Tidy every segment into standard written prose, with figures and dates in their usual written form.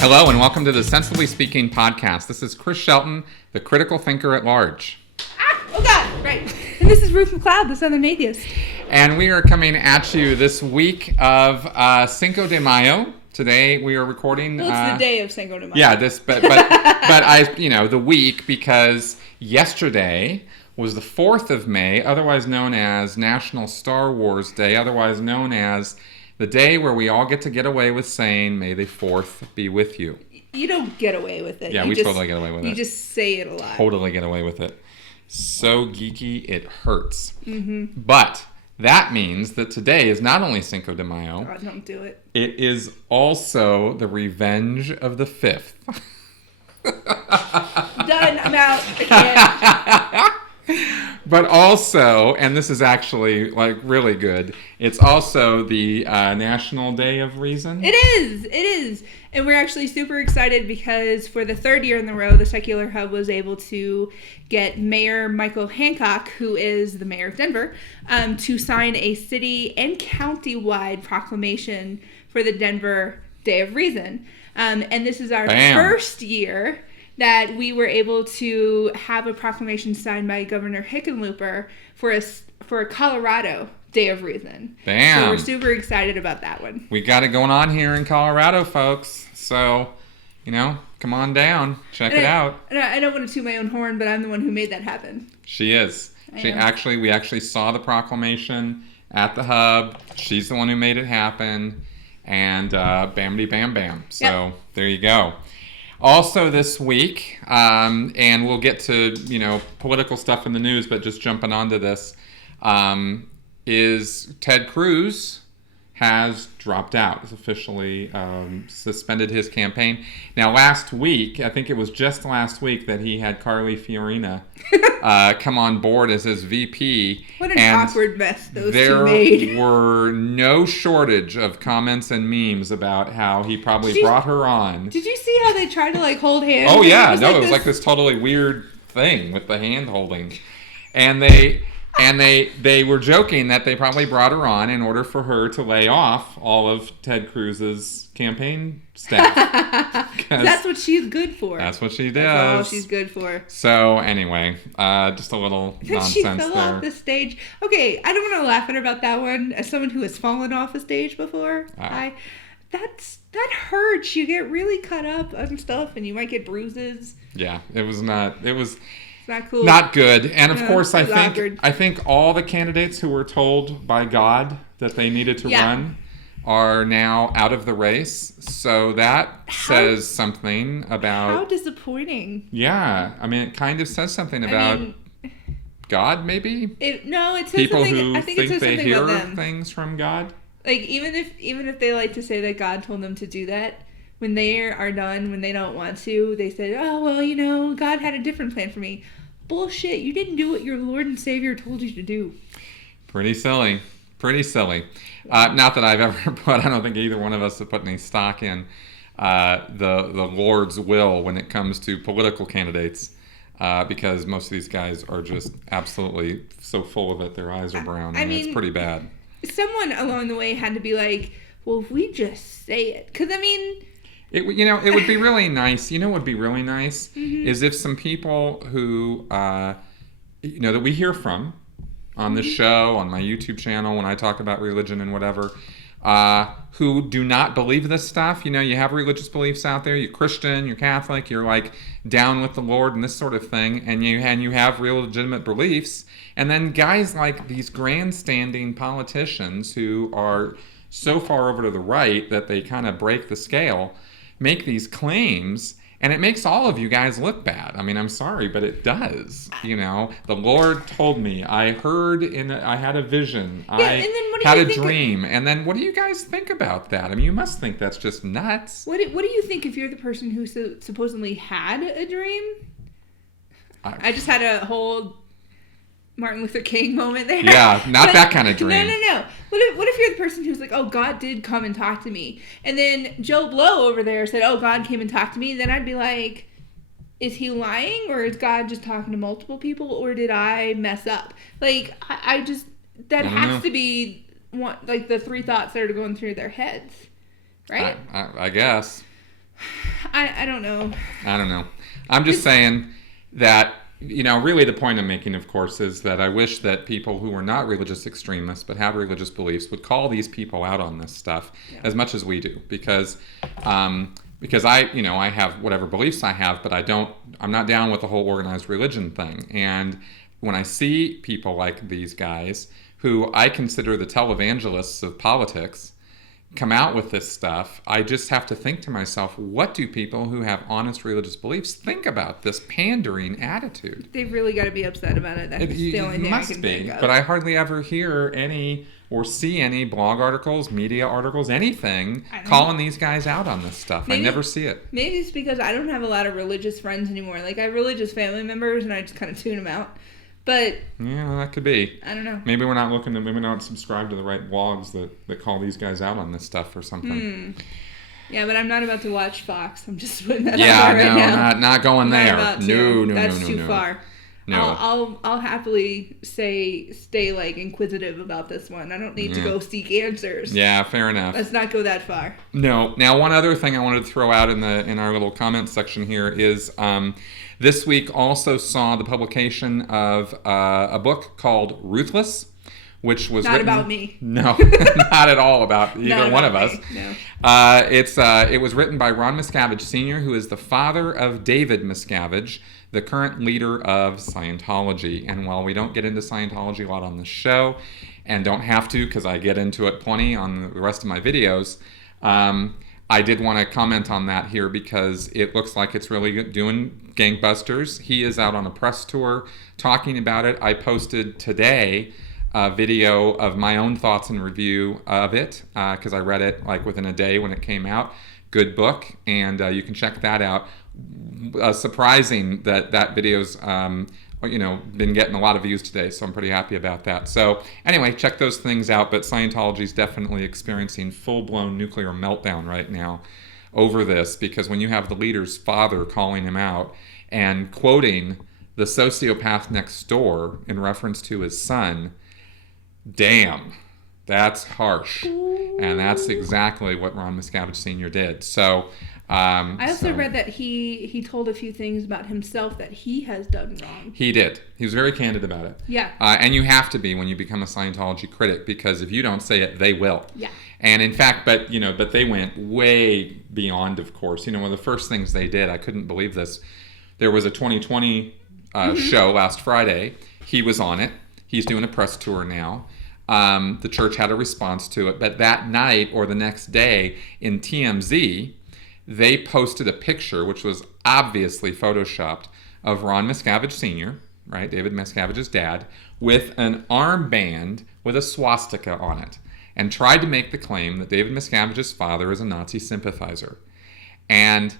Hello and welcome to the Sensibly Speaking podcast. This is Chris Shelton, the critical thinker at large. Oh God, right. And this is Ruth McLeod, the Southern Atheist. And we are coming at you this week of Cinco de Mayo. Today we are recording. Well, it's the day of Cinco de Mayo. Yeah, but the week, because yesterday was the 4th of May, otherwise known as National Star Wars Day, otherwise known as the day where we all get away with saying, "May the 4th be with you." You don't get away with it. Yeah, we totally get away with it. You just say it a lot. Totally get away with it. So geeky, it hurts. Mm-hmm. But that means that today is not only Cinco de Mayo. God, don't do it. It is also the Revenge of the 5th. Done. I'm out. I can't. But also, and this is actually like really good, it's also the National Day of Reason. It is. And we're actually super excited because for the third year in a row, the Secular Hub was able to get Mayor Michael Hancock, who is the mayor of Denver, to sign a city and county-wide proclamation for the Denver Day of Reason. And this is our first year that we were able to have a proclamation signed by Governor Hickenlooper for a Colorado Day of Reason. Bam. So we're super excited about that one. We got it going on here in Colorado, folks. So, come on down. Check it out. And I don't want to toot my own horn, but I'm the one who made that happen. She is. We actually saw the proclamation at the hub. She's the one who made it happen. And bamity bam bam. So There you go. Also this week, and we'll get to, political stuff in the news, but just jumping onto this, is Ted Cruz has dropped out. He's officially suspended his campaign. Now, last week, I think it was just last week that he had Carly Fiorina come on board as his VP. What an awkward mess those two made. There were no shortage of comments and memes about how he probably brought her on. Did you see how they tried to hold hands? Oh, yeah. It was like this totally weird thing with the hand holding. And they were joking that they probably brought her on in order for her to lay off all of Ted Cruz's campaign staff. That's what she's good for. That's what she does. That's all she's good for. So anyway, just a little nonsense she fell there. off the stage. Okay, I don't want to laugh at her about that one. As someone who has fallen off a stage before, that hurts. You get really cut up on stuff, and you might get bruises. Yeah, it was not cool. Not good. And of course, I awkward. think all the candidates who were told by God that they needed to run are now out of the race. So that says something about... How disappointing. Yeah. I mean, it kind of says something about God, maybe? It says people something... who I think they hear things from God. Like, even if they like to say that God told them to do that, when they are done, when they don't want to, they say, oh, well, God had a different plan for me. Bullshit. You didn't do what your Lord and Savior told you to do. Pretty silly. Not that I've ever put, I don't think either one of us have put any stock in the Lord's will when it comes to political candidates, because most of these guys are just absolutely so full of it, their eyes are brown. I mean, it's pretty bad. Someone along the way had to be like, well, if we just say it. Because, it would be really nice. What would be really nice mm-hmm. is if some people who, that we hear from on the show, on my YouTube channel, when I talk about religion and whatever, who do not believe this stuff. You have religious beliefs out there. You're Christian, you're Catholic, you're like down with the Lord and this sort of thing, and you have real legitimate beliefs. And then guys like these grandstanding politicians who are so far over to the right that they kind of break the scale, make these claims, and it makes all of you guys look bad. I mean, I'm sorry, but it does. The Lord told me. I had a vision. Yeah, and then what do had you a think dream. And then what do you guys think about that? I mean, you must think that's just nuts. What do you think if you're the person who supposedly had a dream? I just had a whole Martin Luther King moment there. Yeah, that kind of dream. No. What if you're the person who's like, oh, God did come and talk to me, and then Joe Blow over there said, oh, God came and talked to me, then I'd be like, is he lying, or is God just talking to multiple people, or did I mess up? Like, I just, that has to be one, like the three thoughts that are going through their heads, right? I guess. I don't know. I don't know. I'm just saying that, really the point I'm making, of course, is that I wish that people who are not religious extremists but have religious beliefs would call these people out on this stuff as much as we do, because I have whatever beliefs I have, but I'm not down with the whole organized religion thing. And when I see people like these guys, who I consider the televangelists of politics, come out with this stuff, I just have to think to myself, what do people who have honest religious beliefs think about this pandering attitude? They've really got to be upset about it. That's the only thing I can think of. But I hardly ever hear any or see any blog articles, media articles, anything calling these guys out on this stuff. I never see it. Maybe it's because I don't have a lot of religious friends anymore. Like, I have religious family members, and I just kind of tune them out. But yeah, that could be. I don't know. Maybe we're not subscribed to the right blogs that call these guys out on this stuff or something. Yeah, but I'm not about to watch Fox. I'm just putting that out there right now. Not going there. No, that's too far. No. I'll happily stay like inquisitive about this one. I don't need to go seek answers. Yeah, fair enough. Let's not go that far. No. Now, one other thing I wanted to throw out in our little comment section here is this week also saw the publication of a book called Ruthless, which was not about me. No, not at all about either one of us. No. It was written by Ron Miscavige Sr., who is the father of David Miscavige, the current leader of Scientology. And while we don't get into Scientology a lot on the show, and don't have to because I get into it plenty on the rest of my videos, I did want to comment on that here because it looks like it's really doing gangbusters. He is out on a press tour talking about it. I posted today a video of my own thoughts and review of it because I read it like within a day when it came out. Good book, and you can check that out. Surprising that video's been getting a lot of views today, so I'm pretty happy about that. So anyway, check those things out, but Scientology is definitely experiencing full-blown nuclear meltdown right now over this, because when you have the leader's father calling him out and quoting the sociopath next door in reference to his son, damn, that's harsh. And that's exactly what Ron Miscavige Sr. did. So I also read that he told a few things about himself that he has done wrong. He did. He was very candid about it. Yeah. And you have to be when you become a Scientology critic, because if you don't say it, they will. Yeah. And in fact, but they went way beyond, of course. One of the first things they did, I couldn't believe this. There was a 2020 show last Friday. He was on it. He's doing a press tour now. The church had a response to it. But that night or the next day in TMZ, they posted a picture, which was obviously photoshopped, of Ron Miscavige Sr., right, David Miscavige's dad, with an armband with a swastika on it, and tried to make the claim that David Miscavige's father is a Nazi sympathizer. And,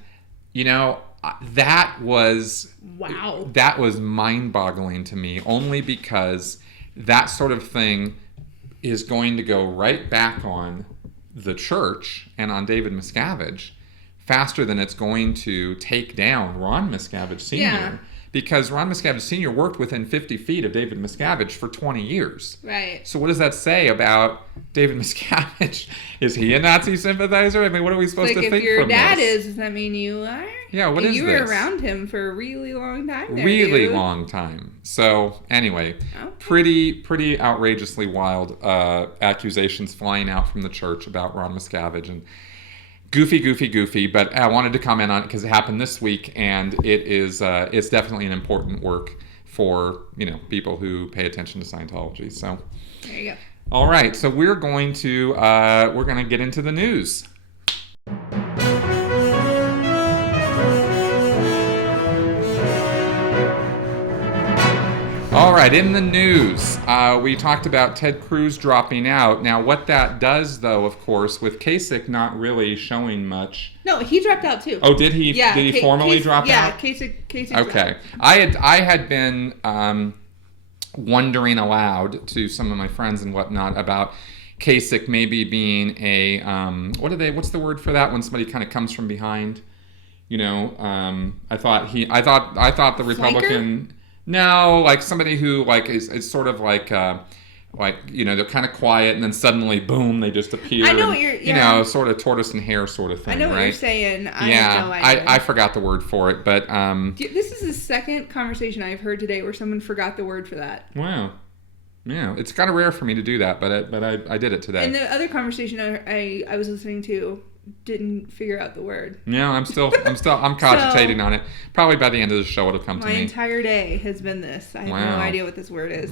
that was... Wow. That was mind-boggling to me, only because that sort of thing is going to go right back on the church and on David Miscavige faster than it's going to take down Ron Miscavige Sr. Yeah. Because Ron Miscavige Sr. worked within 50 feet of David Miscavige for 20 years. Right. So what does that say about David Miscavige? Is he a Nazi sympathizer? I mean, what are we supposed to think from this? If your dad is, does that mean you are? Yeah, what is this? You were around him for a really long time there, Really dude. long time. So, anyway, pretty outrageously wild accusations flying out from the church about Ron Miscavige, and goofy, but I wanted to comment on it because it happened this week, and it's definitely an important work for people who pay attention to Scientology. So there you go. All right, so we're going to get into the news. All right, in the news, we talked about Ted Cruz dropping out. Now, what that does, though, of course, with Kasich not really showing much. No, he dropped out too. Oh, did he? Yeah, did he formally drop out? Yeah, Kasich. Okay, I had been wondering aloud to some of my friends and whatnot about Kasich maybe being a what's the word for that when somebody kind of comes from behind? I thought the Republican. Flanker? No, like somebody who like is sort of like like, they're kind of quiet, and then suddenly, boom, they just appear. I know and, what you're, sort of tortoise and hare sort of thing, I know what right? you're saying. I yeah, have no idea. I forgot the word for it, but this is the second conversation I've heard today where someone forgot the word for that. wow. Yeah, it's kind of rare for me to do that, but I did it today. And the other conversation I was listening to didn't figure out the word. No, I'm cogitating on it. Probably by the end of the show it'll come to me. My entire day has been this. I have no idea what this word is.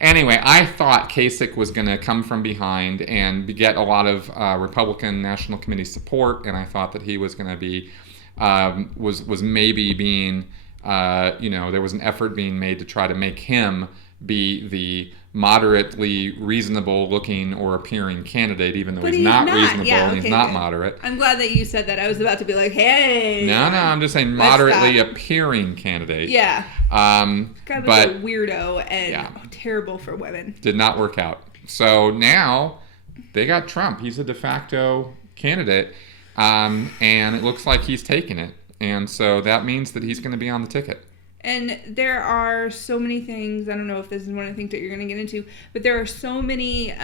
Anyway, I thought Kasich was going to come from behind and get a lot of Republican National Committee support, and I thought that he was going to be was maybe being there was an effort being made to try to make him be the moderately reasonable looking or appearing candidate, even though he's not reasonable and he's not moderate. I'm glad that you said that. I was about to be like, hey. No, I'm just saying moderately appearing candidate. Yeah. God was a weirdo and terrible for women. Did not work out. So now they got Trump. He's a de facto candidate, and it looks like he's taking it. And so that means that he's going to be on the ticket. And there are so many things, I don't know if this is one of the things that you're going to get into, but there are so many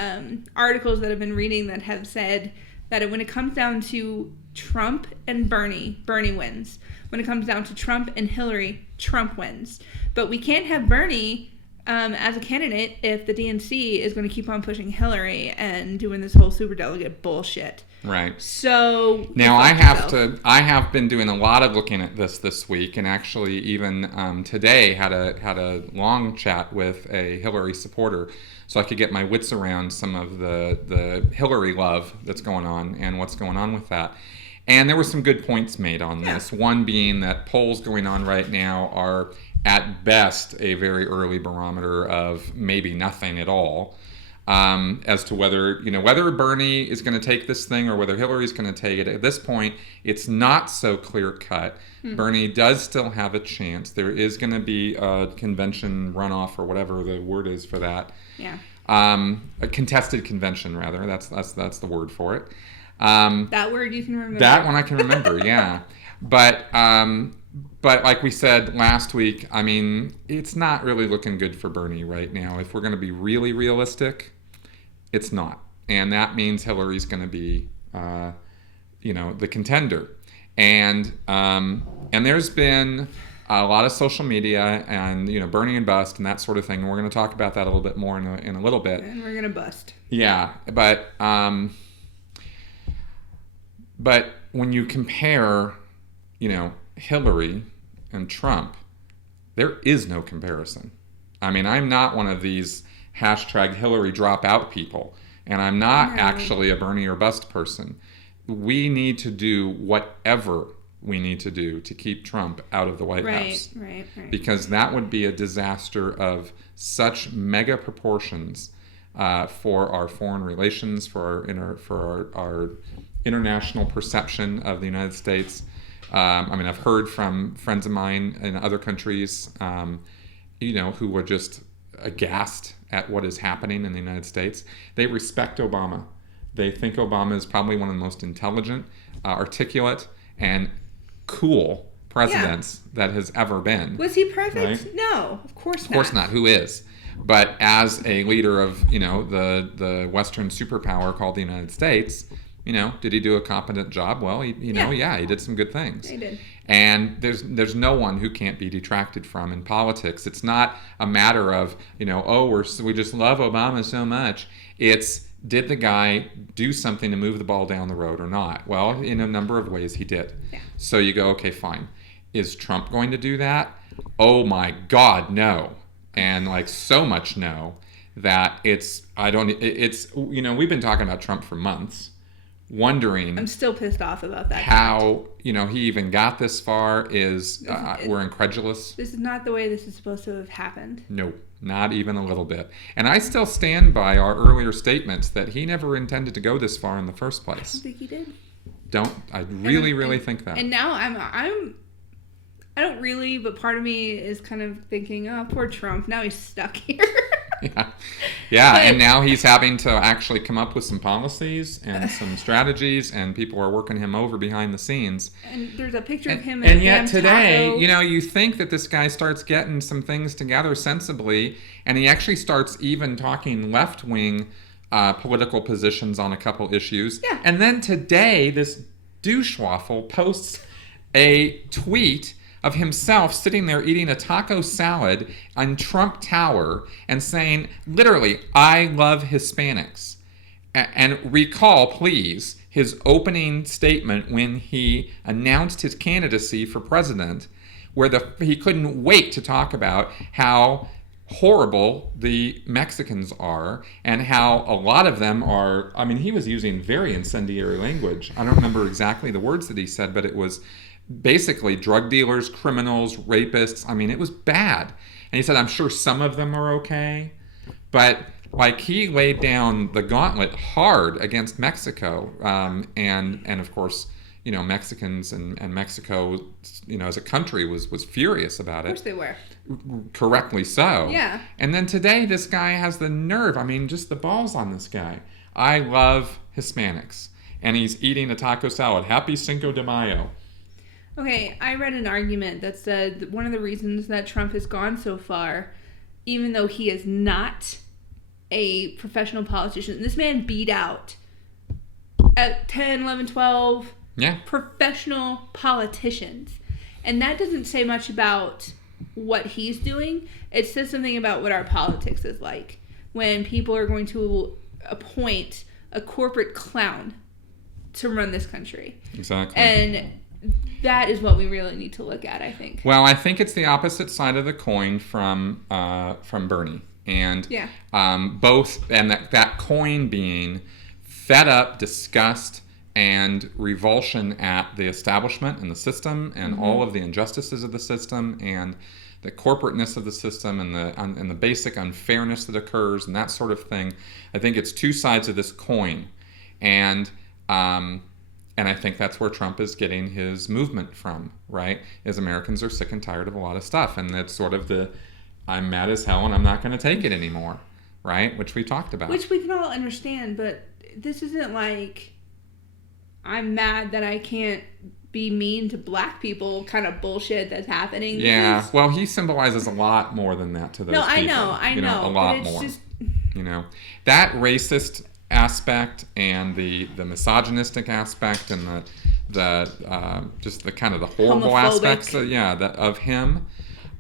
articles that I've been reading that have said that when it comes down to Trump and Bernie wins. When it comes down to Trump and Hillary, Trump wins. But we can't have Bernie as a candidate if the DNC is going to keep on pushing Hillary and doing this whole superdelegate bullshit. Right. So now I have been doing a lot of looking at this week, and actually even today had a long chat with a Hillary supporter, so I could get my wits around some of the Hillary love that's going on and what's going on with that. And there were some good points made on this. One being that polls going on right now are at best a very early barometer of maybe nothing at all. As to whether Bernie is going to take this thing or whether Hillary's going to take it. At this point, it's not so clear-cut. Bernie does still have a chance. There is going to be a convention runoff or whatever the word is for that. Yeah. A contested convention, rather. That's the word for it. That word you can remember. That one I can remember, yeah. But like we said last week, I mean, it's not really looking good for Bernie right now. If we're going to be really realistic, it's not. And that means Hillary's going to be, the contender. And there's been a lot of social media and, Bernie and bust and that sort of thing. And we're going to talk about that a little bit more in a little bit. And we're going to bust. Yeah, but when you compare, Hillary and Trump, there is no comparison. I mean, I'm not one of these #Hillary dropout people, and I'm not actually a Bernie or bust person. We need to do whatever we need to do to keep Trump out of the White House. Right. Because that would be a disaster of such mega proportions for our foreign relations, for our international perception of the United States. I've heard from friends of mine in other countries, who were just aghast at what is happening in the United States. They respect Obama. They think Obama is probably one of the most intelligent, articulate, and cool presidents that has ever been. Was he perfect? Right? No, of course not. Of course not. Who is? But as a leader of, the Western superpower called the United States, did he do a competent job? Well, he did some good things. He did. And there's no one who can't be detracted from in politics. It's not a matter of, we just love Obama so much. It's, did the guy do something to move the ball down the road or not? Well, in a number of ways he did. Yeah. So you go, okay, fine. Is Trump going to do that? Oh my God, no. And so much no that we've been talking about Trump for months. Wondering, I'm still pissed off about that. How he even got this far is we're incredulous. This is not the way this is supposed to have happened. No, not even a little bit. And I still stand by our earlier statements that he never intended to go this far in the first place. I don't think he did. I really think that. And now I don't really, but part of me is kind of thinking, oh, poor Trump. Now he's stuck here. Yeah, and now he's having to actually come up with some policies and some strategies, and people are working him over behind the scenes. And there's a picture of him. And yet today, taco. you know, you think that this guy starts getting some things together sensibly, and he actually starts even talking left-wing political positions on a couple issues. Yeah. And then today, this douchewaffle posts a tweet of himself sitting there eating a taco salad on Trump Tower and saying, literally, "I love Hispanics." And recall, please, his opening statement when he announced his candidacy for president, where he couldn't wait to talk about how horrible the Mexicans are and how a lot of them are. I mean, he was using very incendiary language. I don't remember exactly the words that he said, but it was basically drug dealers, criminals, rapists. I mean, it was bad. And he said, "I'm sure some of them are okay." But like, he laid down the gauntlet hard against Mexico. And of course, you know, Mexicans and Mexico, you know, as a country was furious about it. Of course they were. Correctly so. Yeah. And then today, this guy has the nerve. I mean, just the balls on this guy. "I love Hispanics." And he's eating a taco salad. Happy Cinco de Mayo. Okay, I read an argument that said that one of the reasons that Trump has gone so far, even though he is not a professional politician, this man beat out at 10, 11, 12 professional politicians. And that doesn't say much about what he's doing. It says something about what our politics is like when people are going to appoint a corporate clown to run this country. Exactly. And that is what we really need to look at, I think. Well, I think it's the opposite side of the coin from Bernie, and both, and that coin being fed up, disgust, and revulsion at the establishment and the system, and all of the injustices of the system, and the corporateness of the system, and the basic unfairness that occurs, and that sort of thing. I think it's two sides of this coin, and I think that's where Trump is getting his movement from, right? Is Americans are sick and tired of a lot of stuff. And that's sort of the, "I'm mad as hell and I'm not going to take it anymore," right? Which we talked about. Which we can all understand, but this isn't like, "I'm mad that I can't be mean to black people" kind of bullshit that's happening. Yeah, well, he symbolizes a lot more than that to those people. I know. A lot more. Just... You know, that racist aspect and the misogynistic aspect and the just the kind of the horrible aspects of him,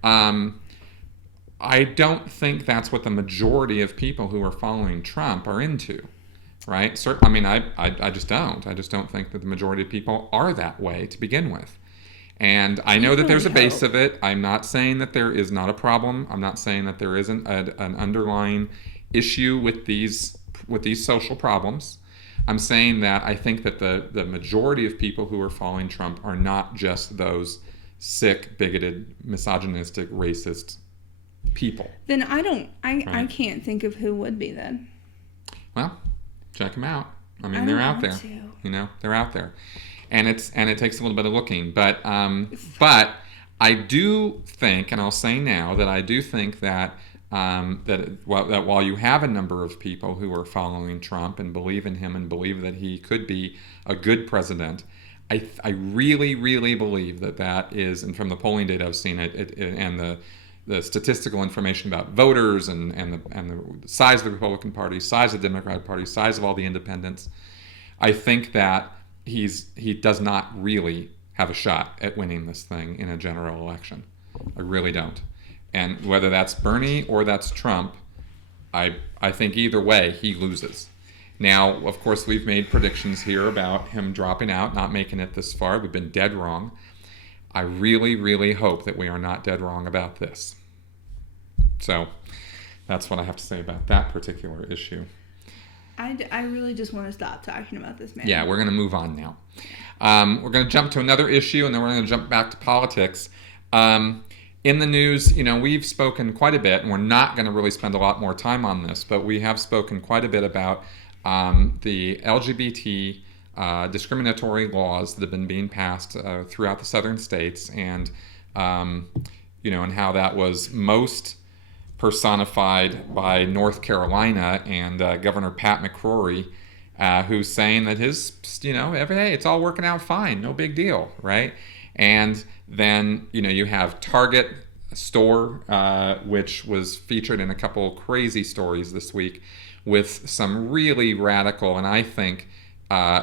I don't think that's what the majority of people who are following Trump are into, right? I mean, I just don't. I just don't think that the majority of people are that way to begin with. And I know that there's a base of it. I'm not saying that there is not a problem. I'm not saying that there isn't an underlying issue with these social problems. I'm saying that I think that the majority of people who are following Trump are not just those sick, bigoted, misogynistic, racist people. Then I can't think of who would be then. Well, check them out. I mean, they're out there. You know, they're out there. And it takes a little bit of looking. But I do think, and I'll say now, that I do think that that while you have a number of people who are following Trump and believe in him and believe that he could be a good president, I really, really believe that is, and from the polling data I've seen, and the statistical information about voters and the size of the Republican Party, size of the Democratic Party, size of all the independents, I think that he does not really have a shot at winning this thing in a general election. I really don't. And whether that's Bernie or that's Trump, I think either way, he loses. Now, of course, we've made predictions here about him dropping out, not making it this far. We've been dead wrong. I really, really hope that we are not dead wrong about this. So that's what I have to say about that particular issue. I really just want to stop talking about this man. Yeah, we're going to move on now. We're going to jump to another issue, and then we're going to jump back to politics. In the news, you know, we've spoken quite a bit, and we're not going to really spend a lot more time on this, but we have spoken quite a bit about the LGBT discriminatory laws that have been being passed throughout the southern states, and you know, and how that was most personified by North Carolina and Governor Pat McCrory, who's saying that his, hey, it's all working out fine, no big deal, right? And then, you have Target store, which was featured in a couple crazy stories this week with some really radical and I think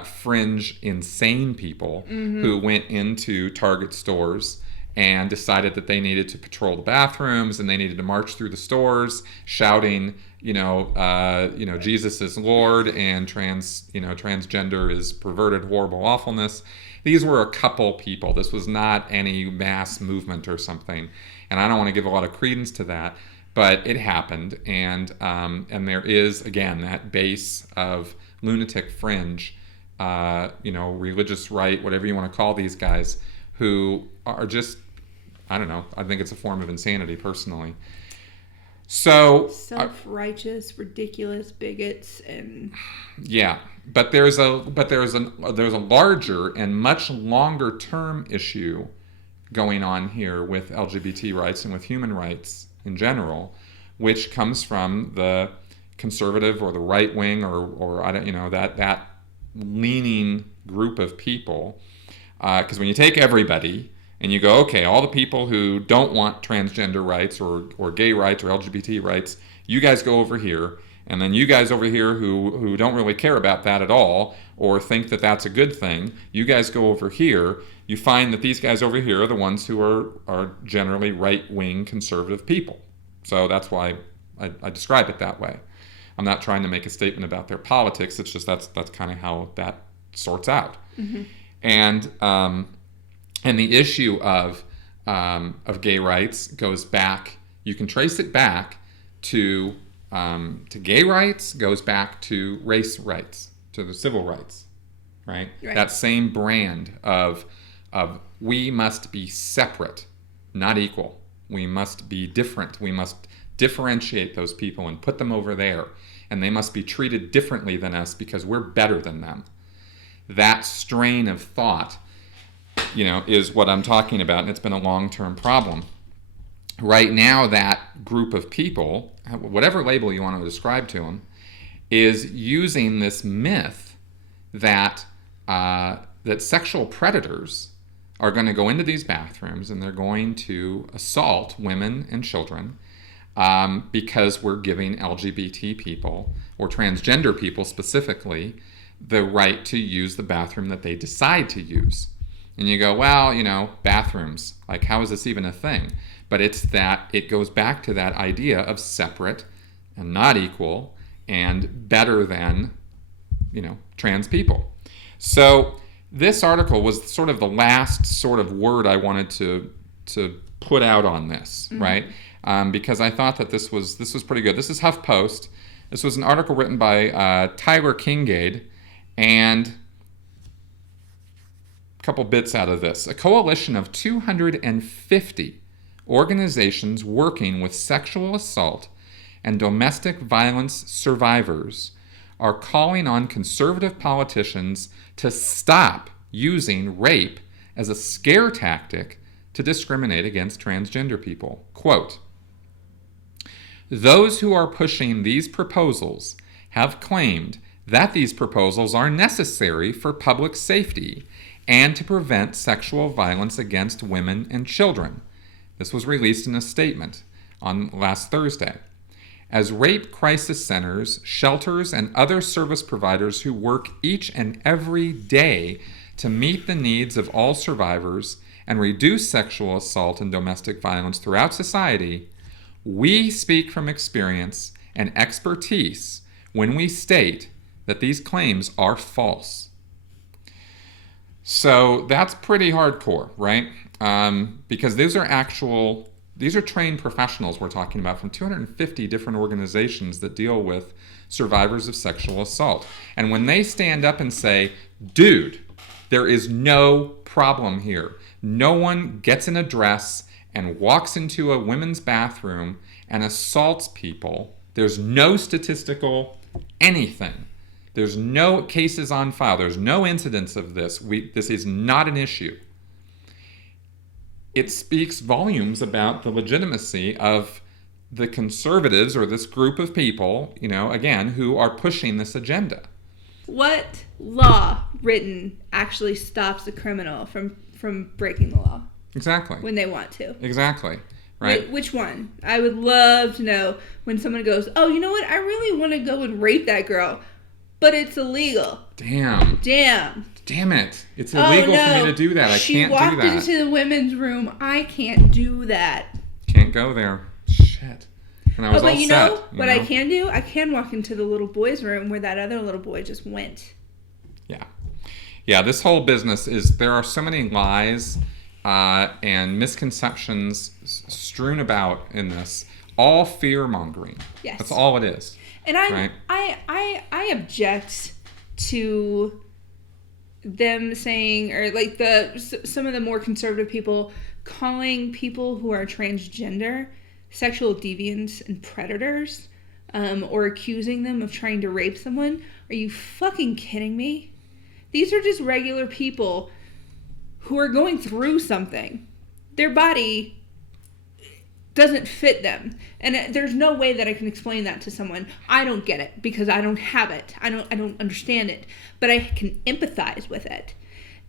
fringe, insane people who went into Target stores and decided that they needed to patrol the bathrooms and they needed to march through the stores shouting, Jesus is Lord and transgender is perverted, horrible awfulness. These were a couple people. This was not any mass movement or something. And I don't want to give a lot of credence to that, but it happened. And there is, again, that base of lunatic fringe, religious right, whatever you want to call these guys, who are just, I don't know, I think it's a form of insanity personally. So self-righteous, ridiculous bigots and yeah, but there's a larger and much longer term issue going on here with LGBT rights and with human rights in general, which comes from the conservative or the right wing or I don't that leaning group of people, because when you take everybody and you go, okay, all the people who don't want transgender rights or gay rights or LGBT rights, you guys go over here, and then you guys over here who don't really care about that at all or think that that's a good thing, you guys go over here. You find that these guys over here are the ones who are generally right-wing conservative people. So that's why I describe it that way. I'm not trying to make a statement about their politics. It's just that's kind of how that sorts out. Mm-hmm. And the issue of gay rights goes back. You can trace it back to gay rights. Goes back to race rights, to the civil rights, right? That same brand of we must be separate, not equal. We must be different. We must differentiate those people and put them over there, and they must be treated differently than us because we're better than them. That strain of thought, is what I'm talking about, and it's been a long-term problem. Right now, that group of people, whatever label you want to describe to them, is using this myth that sexual predators are going to go into these bathrooms and they're going to assault women and children because we're giving LGBT people, or transgender people specifically, the right to use the bathroom that they decide to use. And you go, well, bathrooms, like how is this even a thing? But it goes back to that idea of separate and not equal and better than, trans people. So this article was sort of the last sort of word I wanted to put out on this, right? Because I thought that this was pretty good. This is HuffPost. This was an article written by Tyler Kincaid, and a couple bits out of this. A coalition of 250 organizations working with sexual assault and domestic violence survivors are calling on conservative politicians to stop using rape as a scare tactic to discriminate against transgender people. Quote, "Those who are pushing these proposals have claimed that these proposals are necessary for public safety and to prevent sexual violence against women and children." This was released in a statement on last Thursday. As rape crisis centers, shelters, and other service providers who work each and every day to meet the needs of all survivors and reduce sexual assault and domestic violence throughout society, we speak from experience and expertise when we state that these claims are false. So that's pretty hardcore, right? Because these are trained professionals we're talking about from 250 different organizations that deal with survivors of sexual assault. And when they stand up and say, dude, there is no problem here. No one gets in a dress and walks into a women's bathroom and assaults people. There's no statistical anything. There's no cases on file. There's no incidents of this. This is not an issue. It speaks volumes about the legitimacy of the conservatives or this group of people, again, who are pushing this agenda. What law written actually stops a criminal from breaking the law? Exactly. When they want to. Exactly. Right. Which one? I would love to know when someone goes, oh, you know what? I really want to go and rape that girl, but it's illegal. Damn it. It's illegal for me to do that. I can't do that. She walked into the women's room. I can't do that. Can't go there. Shit. And I was all you set. know what I can do? I can walk into the little boy's room where that other little boy just went. Yeah. Yeah, this whole business is, there are so many lies and misconceptions strewn about in this. All fear-mongering. Yes. That's all it is. And I object to them saying, or like some of the more conservative people calling people who are transgender sexual deviants and predators, or accusing them of trying to rape someone. Are you fucking kidding me? These are just regular people who are going through something. Their body doesn't fit them. And there's no way that I can explain that to someone. I don't get it because I don't have it. I don't understand it. But I can empathize with it.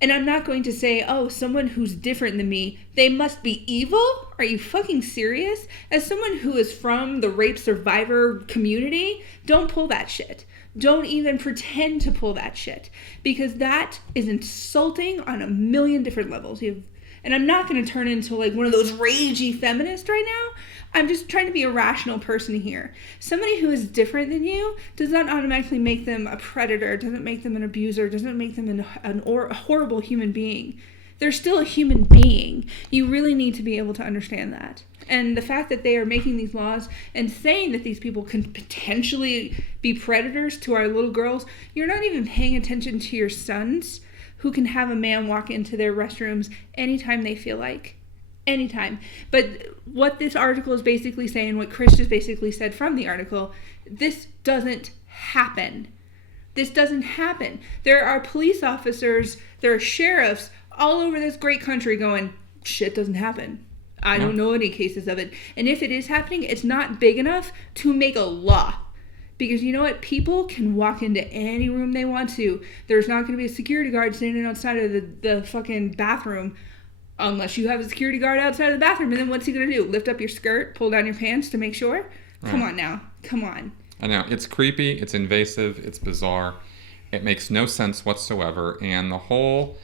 And I'm not going to say, oh, someone who's different than me, they must be evil? Are you fucking serious? As someone who is from the rape survivor community, don't pull that shit. Don't even pretend to pull that shit. Because that is insulting on a million different levels. And I'm not going to turn into like one of those ragey feminists right now. I'm just trying to be a rational person here. Somebody who is different than you does not automatically make them a predator, doesn't make them an abuser, doesn't make them a horrible human being. They're still a human being. You really need to be able to understand that. And the fact that they are making these laws and saying that these people can potentially be predators to our little girls, you're not even paying attention to your sons who can have a man walk into their restrooms anytime they feel like. Anytime. But what this article is basically saying, what Chris just basically said from the article, this doesn't happen. This doesn't happen. There are police officers, there are sheriffs all over this great country going, shit doesn't happen. I don't know any cases of it. And if it is happening, it's not big enough to make a law. Because you know what? People can walk into any room they want to. There's not going to be a security guard standing outside of the fucking bathroom. Unless you have a security guard outside of the bathroom. And then what's he going to do? Lift up your skirt? Pull down your pants to make sure? Right. Come on now. Come on. I know. It's creepy. It's invasive. It's bizarre. It makes no sense whatsoever. And the whole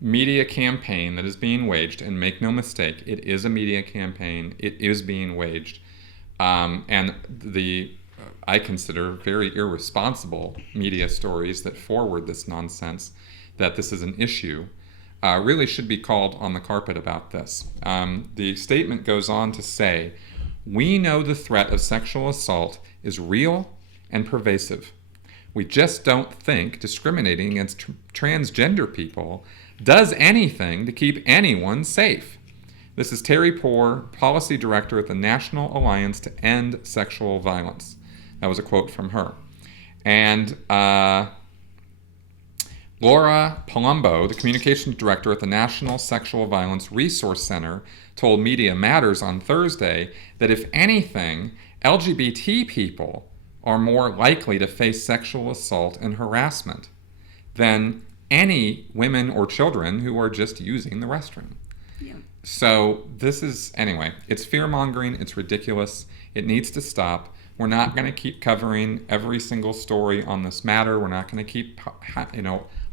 media campaign that is being waged, and make no mistake, it is a media campaign. It is being waged. And I consider very irresponsible media stories that forward this nonsense, that this is an issue, really should be called on the carpet about this. The statement goes on to say, we know the threat of sexual assault is real and pervasive. We just don't think discriminating against transgender people does anything to keep anyone safe. This is Terry Poore, Policy Director at the National Alliance to End Sexual Violence. That was a quote from her. And Laura Palumbo, the Communications Director at the National Sexual Violence Resource Center, told Media Matters on Thursday that if anything, LGBT people are more likely to face sexual assault and harassment than any women or children who are just using the restroom. Yeah. So this is, anyway, it's fear-mongering. It's ridiculous. It needs to stop. We're not going to keep covering every single story on this matter. We're not going to keep,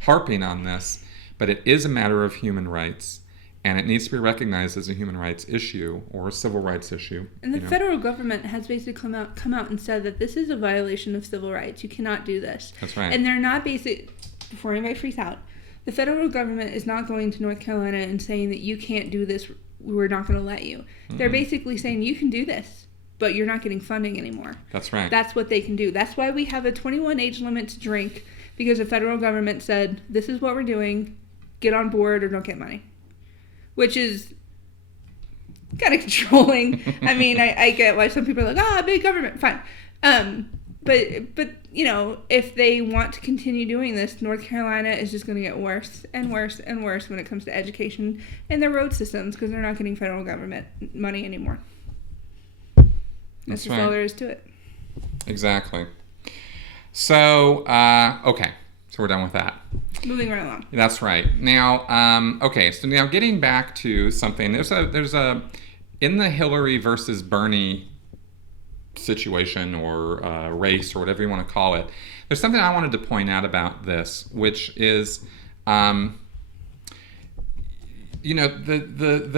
harping on this. But it is a matter of human rights, and it needs to be recognized as a human rights issue or a civil rights issue. And the federal government has basically come out and said that this is a violation of civil rights. You cannot do this. That's right. And they're not before anybody freaks out, the federal government is not going to North Carolina and saying that you can't do this, we're not going to let you. Mm-hmm. They're basically saying you can do this, but you're not getting funding anymore. That's right. That's what they can do. That's why we have a 21 age limit to drink, because the federal government said, this is what we're doing, get on board or don't get money. Which is kind of controlling. I mean, I get why some people are like, big government, fine. But if they want to continue doing this, North Carolina is just going to get worse and worse and worse when it comes to education and their road systems, because they're not getting federal government money anymore. That's just right. all there is to it. Exactly. So, okay. So we're done with that. Moving right along. That's right. Now, okay. So now getting back to something, there's a in the Hillary versus Bernie situation or race or whatever you want to call it, there's something I wanted to point out about this, which is, the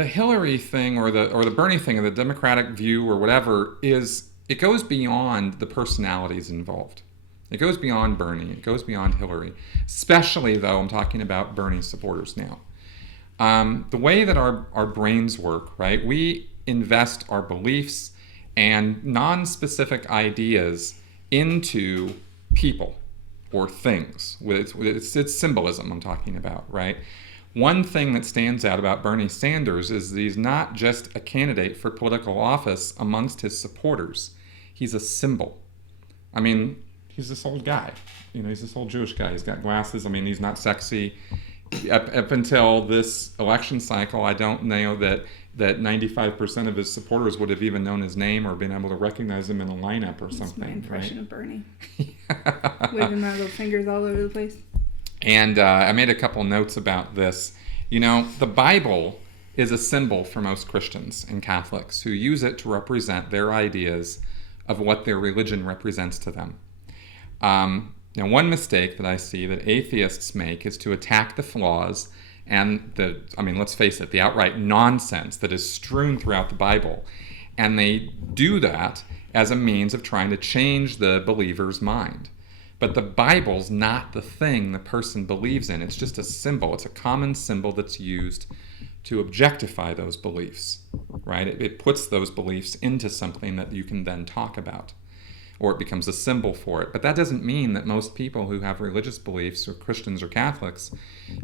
Hillary thing or the Bernie thing or the Democratic view or whatever it goes beyond the personalities involved. It goes beyond Bernie. It goes beyond Hillary. Especially, though, I'm talking about Bernie supporters now. The way that our brains work, right? We invest our beliefs and non-specific ideas into people or things. It's symbolism I'm talking about, right? One thing that stands out about Bernie Sanders is that he's not just a candidate for political office amongst his supporters. He's a symbol. I mean, he's this old guy. He's this old Jewish guy. He's got glasses. I mean, he's not sexy. Up until this election cycle, I don't know that 95% of his supporters would have even known his name or been able to recognize him in a lineup or something. That's my impression right? of Bernie. Waving my little fingers all over the place. And I made a couple notes about this. The Bible is a symbol for most Christians and Catholics who use it to represent their ideas of what their religion represents to them. Now, one mistake that I see that atheists make is to attack the flaws and let's face it, the outright nonsense that is strewn throughout the Bible. And they do that as a means of trying to change the believer's mind. But the Bible's not the thing the person believes in. It's just a symbol. It's a common symbol that's used to objectify those beliefs, right? It puts those beliefs into something that you can then talk about, or it becomes a symbol for it. But that doesn't mean that most people who have religious beliefs, or Christians or Catholics,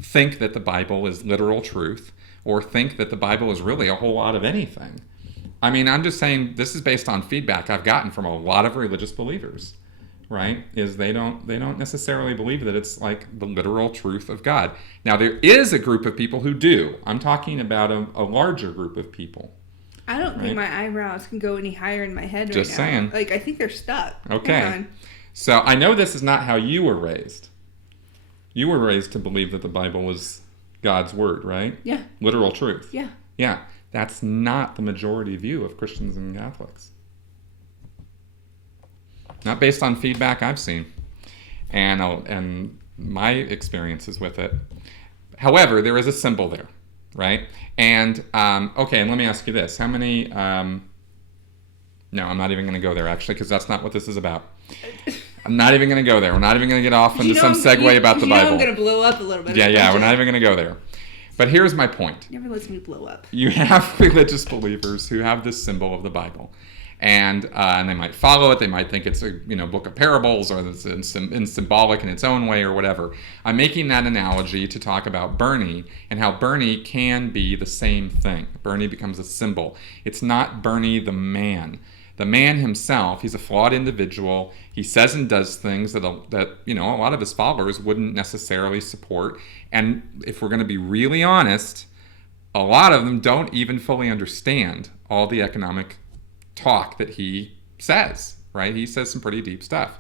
think that the Bible is literal truth, or think that the Bible is really a whole lot of anything. I mean, I'm just saying this is based on feedback I've gotten from a lot of religious believers, right? Is they don't necessarily believe that it's like the literal truth of God. Now, there is a group of people who do. I'm talking about a larger group of people. I don't think my eyebrows can go any higher in my head Just right now. saying. Like, I think they're stuck. Okay. So I know this is not how you were raised. You were raised to believe that the Bible was God's word, right? Yeah. Literal truth. Yeah. Yeah. That's not the majority view of Christians and Catholics. Not based on feedback I've seen and my experiences with it. However, there is a symbol there, right? And, okay, and let me ask you this. How many, no, I'm not even going to go there, actually, because that's not what this is about. I'm not even going to go there. We're not even going to get off into some segue about the Bible. I'm going to blow up a little bit. Yeah, we're not even going to go there. But here's my point. Never lets me blow up. You have religious believers who have this symbol of the Bible. And they might follow it. They might think it's a book of parables, or it's symbolic in its own way, or whatever. I'm making that analogy to talk about Bernie and how Bernie can be the same thing. Bernie becomes a symbol. It's not Bernie the man. The man himself, he's a flawed individual. He says and does things that a lot of his followers wouldn't necessarily support. And if we're going to be really honest, a lot of them don't even fully understand all the economic talk that he says, right? He says some pretty deep stuff.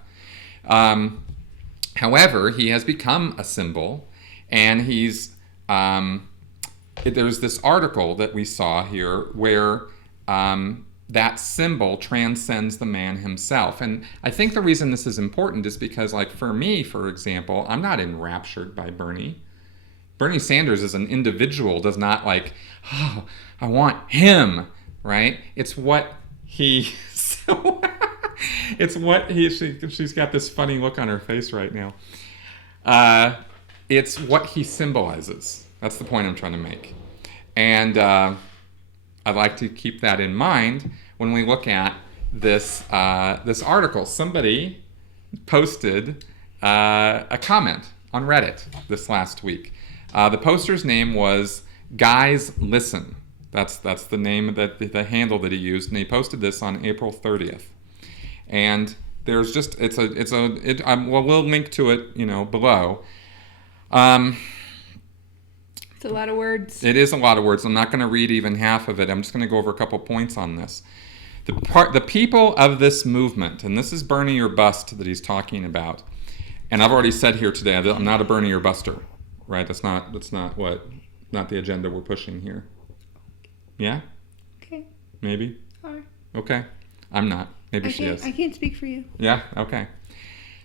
However, he has become a symbol, and he's there's this article that we saw here where that symbol transcends the man himself. And I think the reason this is important is because, like, for me, for example, I'm not enraptured by Bernie. Bernie Sanders as an individual does not like, oh, I want him, right? It's what he... it's what he... She's got this funny look on her face right now. It's what he symbolizes. That's the point I'm trying to make. And I'd like to keep that in mind when we look at this article. Somebody posted a comment on Reddit this last week. The poster's name was Guys Listen. That's the name, the handle that he used, and he posted this on April 30th. And there's just we'll link to it, below. It's a lot of words. It is a lot of words. I'm not going to read even half of it. I'm just going to go over a couple points on this. The people of this movement, and this is Bernie or bust that he's talking about. And I've already said here today, I'm not a Bernie or buster, right? That's not the agenda we're pushing here. Yeah? Okay. Maybe? All right. Okay. I'm not. Maybe she is. I can't speak for you. Yeah? Okay.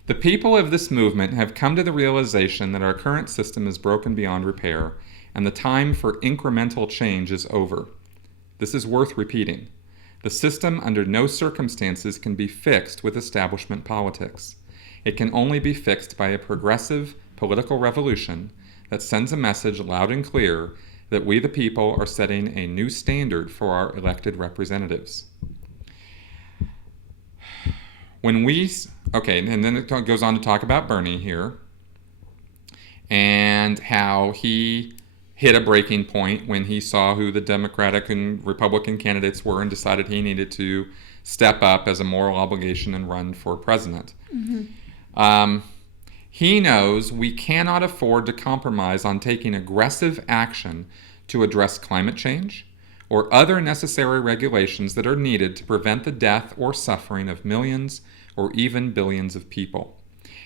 The people of this movement have come to the realization that our current system is broken beyond repair, and the time for incremental change is over. This is worth repeating. The system under no circumstances can be fixed with establishment politics. It can only be fixed by a progressive political revolution that sends a message loud and clear that we the people are setting a new standard for our elected representatives. And then it goes on to talk about Bernie here and how he hit a breaking point when he saw who the Democratic and Republican candidates were and decided he needed to step up as a moral obligation and run for president. Mm-hmm. He knows we cannot afford to compromise on taking aggressive action to address climate change or other necessary regulations that are needed to prevent the death or suffering of millions or even billions of people.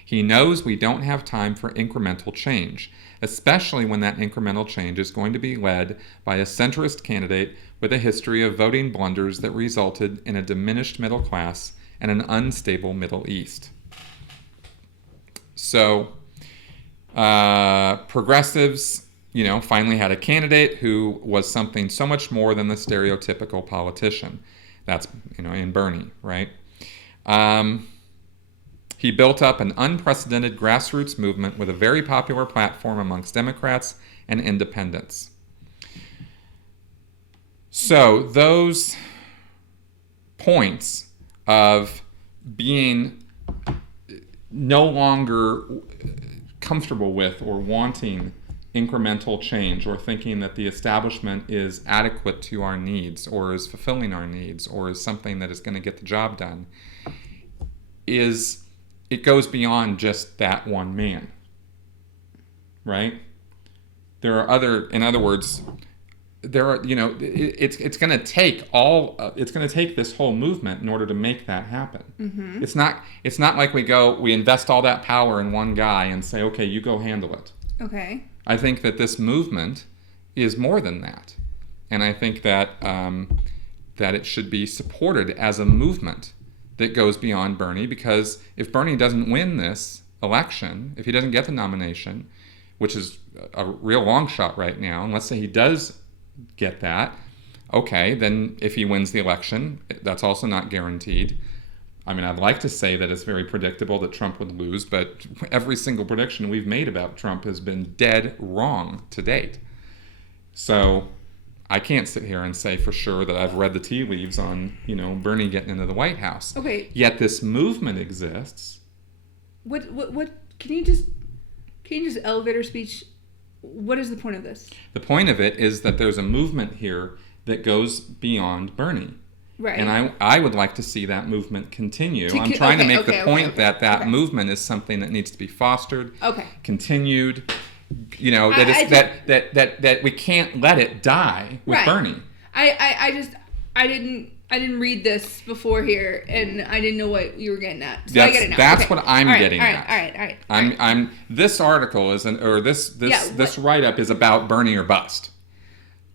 He knows we don't have time for incremental change, especially when that incremental change is going to be led by a centrist candidate with a history of voting blunders that resulted in a diminished middle class and an unstable Middle East. So, progressives, finally had a candidate who was something so much more than the stereotypical politician. That's, in Bernie, right? He built up an unprecedented grassroots movement with a very popular platform amongst Democrats and independents. So those points of being no longer comfortable with or wanting incremental change or thinking that the establishment is adequate to our needs or is fulfilling our needs or is something that is going to get the job done, it goes beyond just that one man, right? There are it's going to take this whole movement in order to make that happen. Mm-hmm. It's not like we invest all that power in one guy and say, okay, you go handle it. Okay. I think that this movement is more than that. And I think that it should be supported as a movement that goes beyond Bernie, because if Bernie doesn't win this election, if he doesn't get the nomination, which is a real long shot right now, and let's say he does get that, okay, then if he wins the election, that's also not guaranteed. I mean, I'd like to say that it's very predictable that Trump would lose, but every single prediction we've made about Trump has been dead wrong to date. So I can't sit here and say for sure that I've read the tea leaves on, Bernie getting into the White House. Okay. Yet this movement exists. What can you just elevator speech? What is the point of this? The point of it is that there's a movement here that goes beyond Bernie. Right. And I would like to see that movement continue. I'm trying to make the point that movement is something that needs to be fostered, continued. That we can't let it die with Bernie. I didn't read this before here, and I didn't know what you were getting at. So I get it now. That's what I'm getting at. All right. I'm this article this write-up is about Bernie or bust,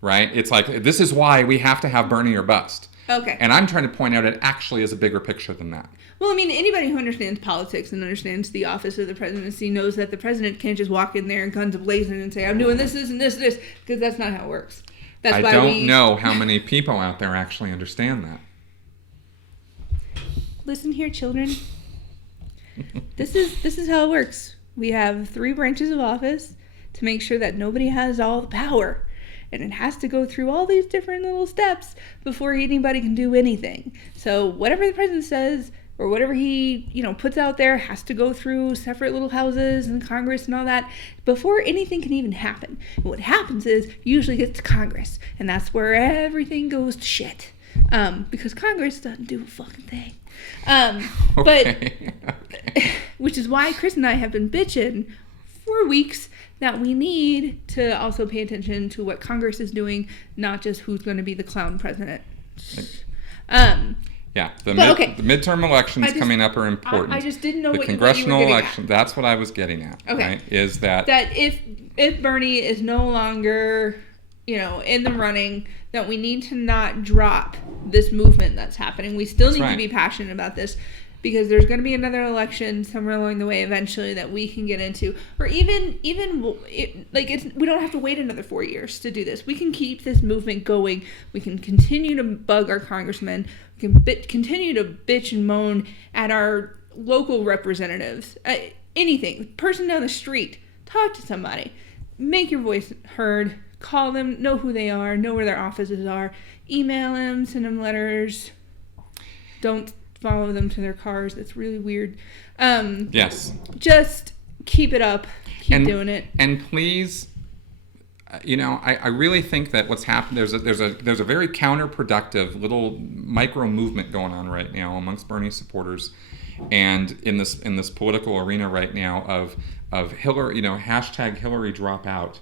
right? It's like, this is why we have to have Bernie or bust. Okay. And I'm trying to point out it actually is a bigger picture than that. Well, I mean, anybody who understands politics and understands the office of the presidency knows that the president can't just walk in there and guns a-blazing and say, I'm doing this, and this, because that's not how it works. I don't know how many people out there actually understand that. Listen here, children. This is how it works. We have 3 branches of office to make sure that nobody has all the power. And it has to go through all these different little steps before anybody can do anything. So whatever the president says or whatever he, puts out there has to go through separate little houses and Congress and all that before anything can even happen. And what happens is usually gets to Congress, and that's where everything goes to shit. Because Congress doesn't do a fucking thing. But which is why Chris and I have been bitching for weeks that we need to also pay attention to what Congress is doing, not just who's going to be the clown president. Yeah, the okay. midterm elections coming up are important. I just didn't know the what congressional you were election. That's what I was getting at. Okay. Right, is that if Bernie is no longer, in the running, that we need to not drop this movement that's happening. We still need to be passionate about this, because there's going to be another election somewhere along the way eventually that we can get into, or even we don't have to wait another 4 years to do this. We can keep this movement going. We can continue to bug our congressmen. We can continue to bitch and moan at our local representatives. Anything, person down the street, talk to somebody, make your voice heard, call them, know who they are, know where their offices are, email them, send them letters. Don't follow them to their cars. That's really weird. Yes. Just keep it up. Keep doing it. And please, I really think that what's happened, there's a very counterproductive little micro movement going on right now amongst Bernie supporters, and in this political arena right now of Hillary, hashtag Hillary drop out,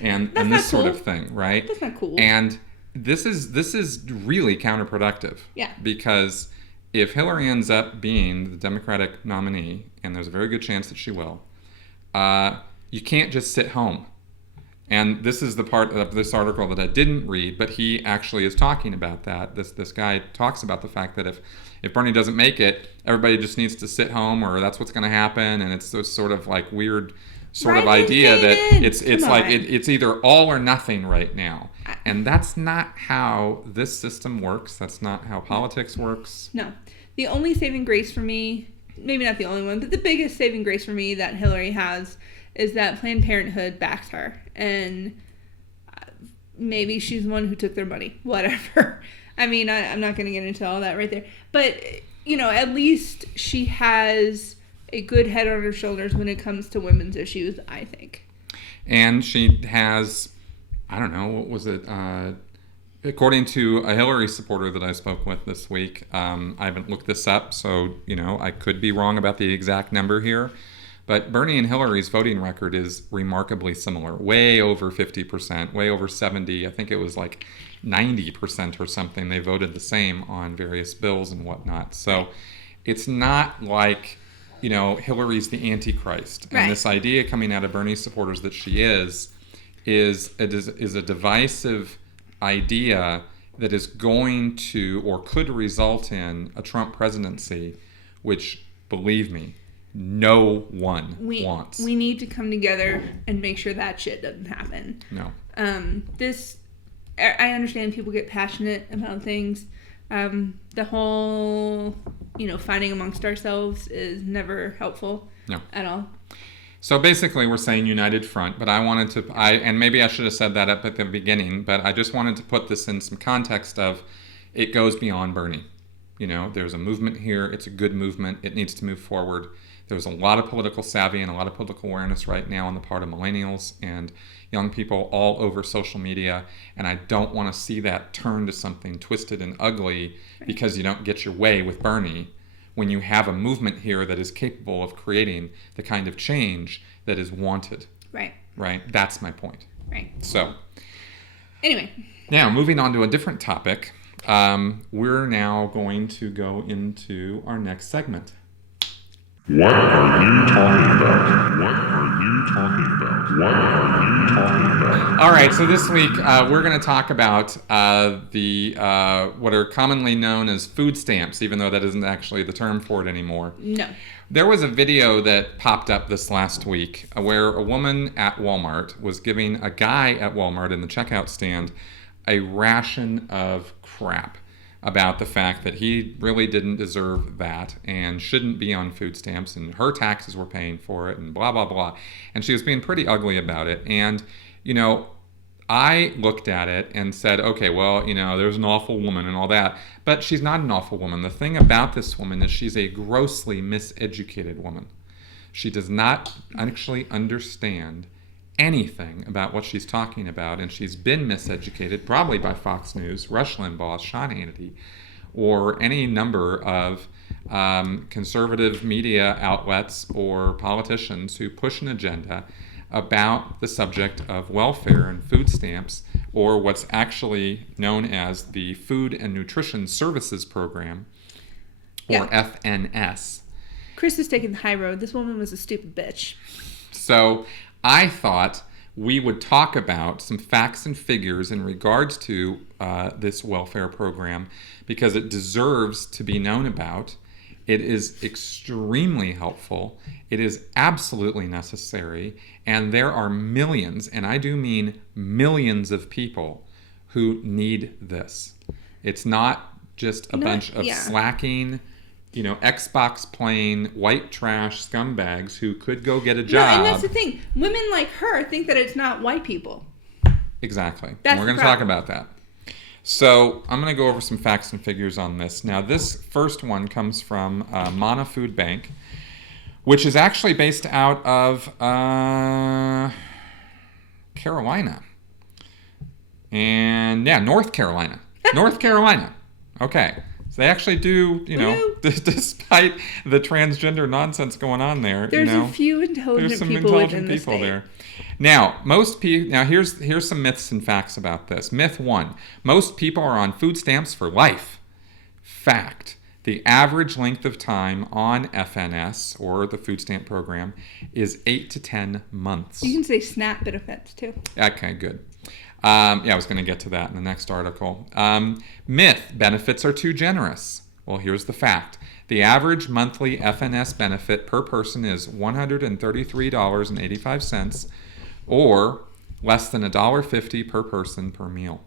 and this sort of thing, right? That's not cool. And this is really counterproductive. Yeah. Because if Hillary ends up being the Democratic nominee, and there's a very good chance that she will, you can't just sit home. And this is the part of this article that I didn't read, but he actually is talking about that. This guy talks about the fact that if Bernie doesn't make it, everybody just needs to sit home, or that's what's going to happen. And it's this sort of like weird sort of idea that it's either all or nothing right now. And that's not how this system works. That's not how politics works. No. The only saving grace for me, maybe not the only one, but the biggest saving grace for me that Hillary has is that Planned Parenthood backed her. And maybe she's the one who took their money. Whatever. I mean, I'm not going to get into all that right there. But, at least she has a good head on her shoulders when it comes to women's issues, I think. And she has, I don't know, what was it? According to a Hillary supporter that I spoke with this week, I haven't looked this up, so, I could be wrong about the exact number here. But Bernie and Hillary's voting record is remarkably similar, way over 50%, way over 70%. I think it was like 90% or something. They voted the same on various bills and whatnot. So it's not like, Hillary's the Antichrist. And this idea coming out of Bernie supporters that she is a divisive idea that is going to or could result in a Trump presidency, which, believe me, no one wants. We need to come together and make sure that shit doesn't happen. No. I understand people get passionate about things. The whole, fighting amongst ourselves is never helpful. No. At all. So basically we're saying united front, but and maybe I should have said that up at the beginning, but I just wanted to put this in some context of it goes beyond Bernie. There's a movement here. It's a good movement. It needs to move forward. There's a lot of political savvy and a lot of political awareness right now on the part of millennials and young people all over social media. And I don't want to see that turn to something twisted and ugly because you don't get your way with Bernie, when you have a movement here that is capable of creating the kind of change that is wanted. Right. Right? That's my point. Right. So, anyway. Now, moving on to a different topic, we're now going to go into our next segment. What are you talking about? What are you talking about? What are you talking about? All right, so this week we're going to talk about the what are commonly known as food stamps, even though that isn't actually the term for it anymore. No. There was a video that popped up this last week where a woman at Walmart was giving a guy at Walmart in the checkout stand a ration of crap about the fact that he really didn't deserve that and shouldn't be on food stamps, and her taxes were paying for it, and blah, blah, blah. And she was being pretty ugly about it. And, I looked at it and said, okay, well, there's an awful woman and all that. But she's not an awful woman. The thing about this woman is she's a grossly miseducated woman. She does not actually understand anything about what she's talking about, and she's been miseducated probably by Fox News, Rush Limbaugh, Sean Hannity, or any number of conservative media outlets or politicians who push an agenda about the subject of welfare and food stamps or what's actually known as the Food and Nutrition Services Program, or FNS. Chris is taking the high road. This woman was a stupid bitch. So I thought we would talk about some facts and figures in regards to this welfare program because it deserves to be known about. It is extremely helpful. It is absolutely necessary. And there are millions, and I do mean millions of people who need this. It's not just a bunch of slacking, Xbox playing, white trash scumbags who could go get a job. No, and that's the thing. Women like her think that it's not white people. Exactly. That's We're going to talk about that. So I'm going to go over some facts and figures on this. Now, this first one comes from Mana Food Bank, which is actually based out of Carolina. And, North Carolina. North Carolina. Okay. So they actually do, despite the transgender nonsense going on there. There's a few intelligent people within the state. There. Now, here's some myths and facts about this. Myth 1, most people are on food stamps for life. Fact, the average length of time on FNS, or the food stamp program, is 8 to 10 months. You can say SNAP benefits, too. Okay, good. I was going to get to that in the next article. Myth, benefits are too generous. Well, here's the fact. The average monthly FNS benefit per person is $133.85, or less than $1.50 per person per meal.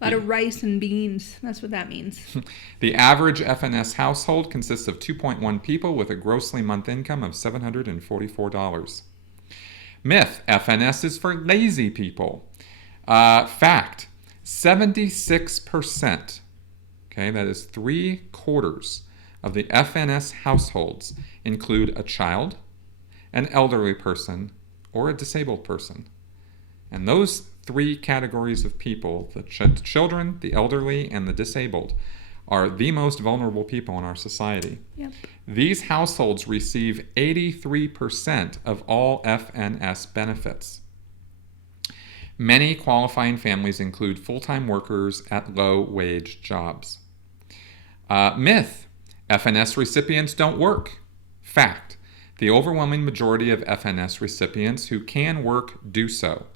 A lot of rice and beans. That's what that means. The average FNS household consists of 2.1 people with a grossly month income of $744. Myth, FNS is for lazy people. Fact, 76%, okay, that is 3/4 of the FNS households include a child, an elderly person, or a disabled person. And those three categories of people, the children, the elderly, and the disabled, are the most vulnerable people in our society. Yep. These households receive 83% of all FNS benefits. Many qualifying families include full-time workers at low-wage jobs. Myth, FNS recipients don't work. Fact, the overwhelming majority of FNS recipients who can work do so.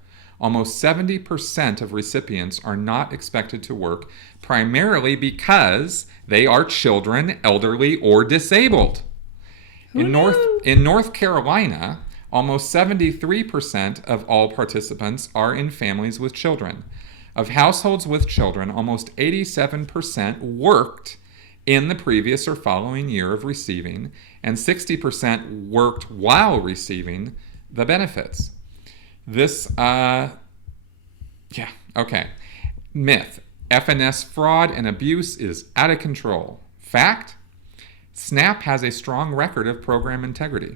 Almost 70% of recipients are not expected to work, primarily because they are children, elderly, or disabled. In North Carolina, almost 73% of all participants are in families with children. Of households with children, almost 87% worked in the previous or following year of receiving, and 60% worked while receiving the benefits. This, Myth, FNS fraud and abuse is out of control. Fact, SNAP has a strong record of program integrity.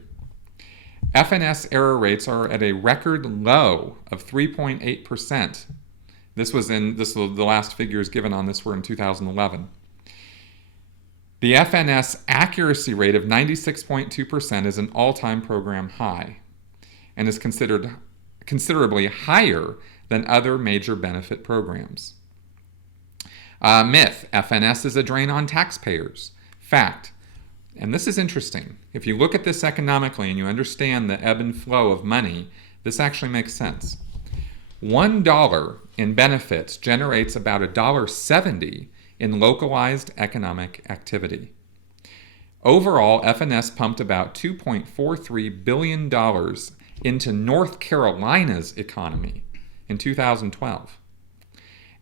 FNS error rates are at a record low of 3.8%. The last figures given on this were in 2011. The FNS accuracy rate of 96.2% is an all-time program high and is considered considerably higher than other major benefit programs. Myth, FNS is a drain on taxpayers. Fact, and this is interesting. If you look at this economically and you understand the ebb and flow of money, this actually makes sense. $1 in benefits generates about $1.70 in localized economic activity. Overall, FNS pumped about $2.43 billion into North Carolina's economy in 2012.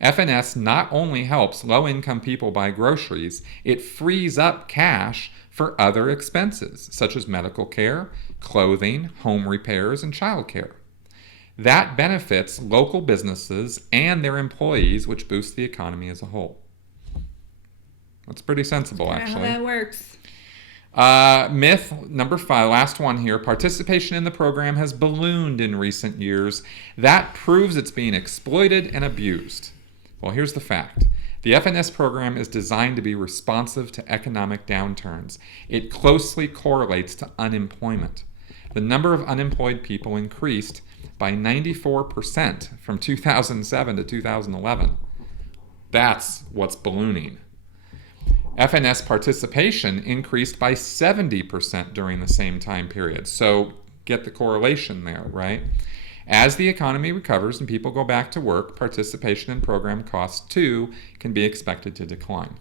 FNS not only helps low-income people buy groceries, it frees up cash for other expenses, such as medical care, clothing, home repairs, and child care. That benefits local businesses and their employees, which boosts the economy as a whole. That's pretty sensible, actually. How that works. Myth number 5, last one here. Participation in the program has ballooned in recent years. That proves it's being exploited and abused. Well, here's the fact. The FNS program is designed to be responsive to economic downturns. It closely correlates to unemployment. the number of unemployed people increased by 94% from 2007 to 2011. That's what's ballooning. FNS participation increased by 70% during the same time period. So get the correlation there, right? As the economy recovers and people go back to work, participation in program costs too can be expected to decline.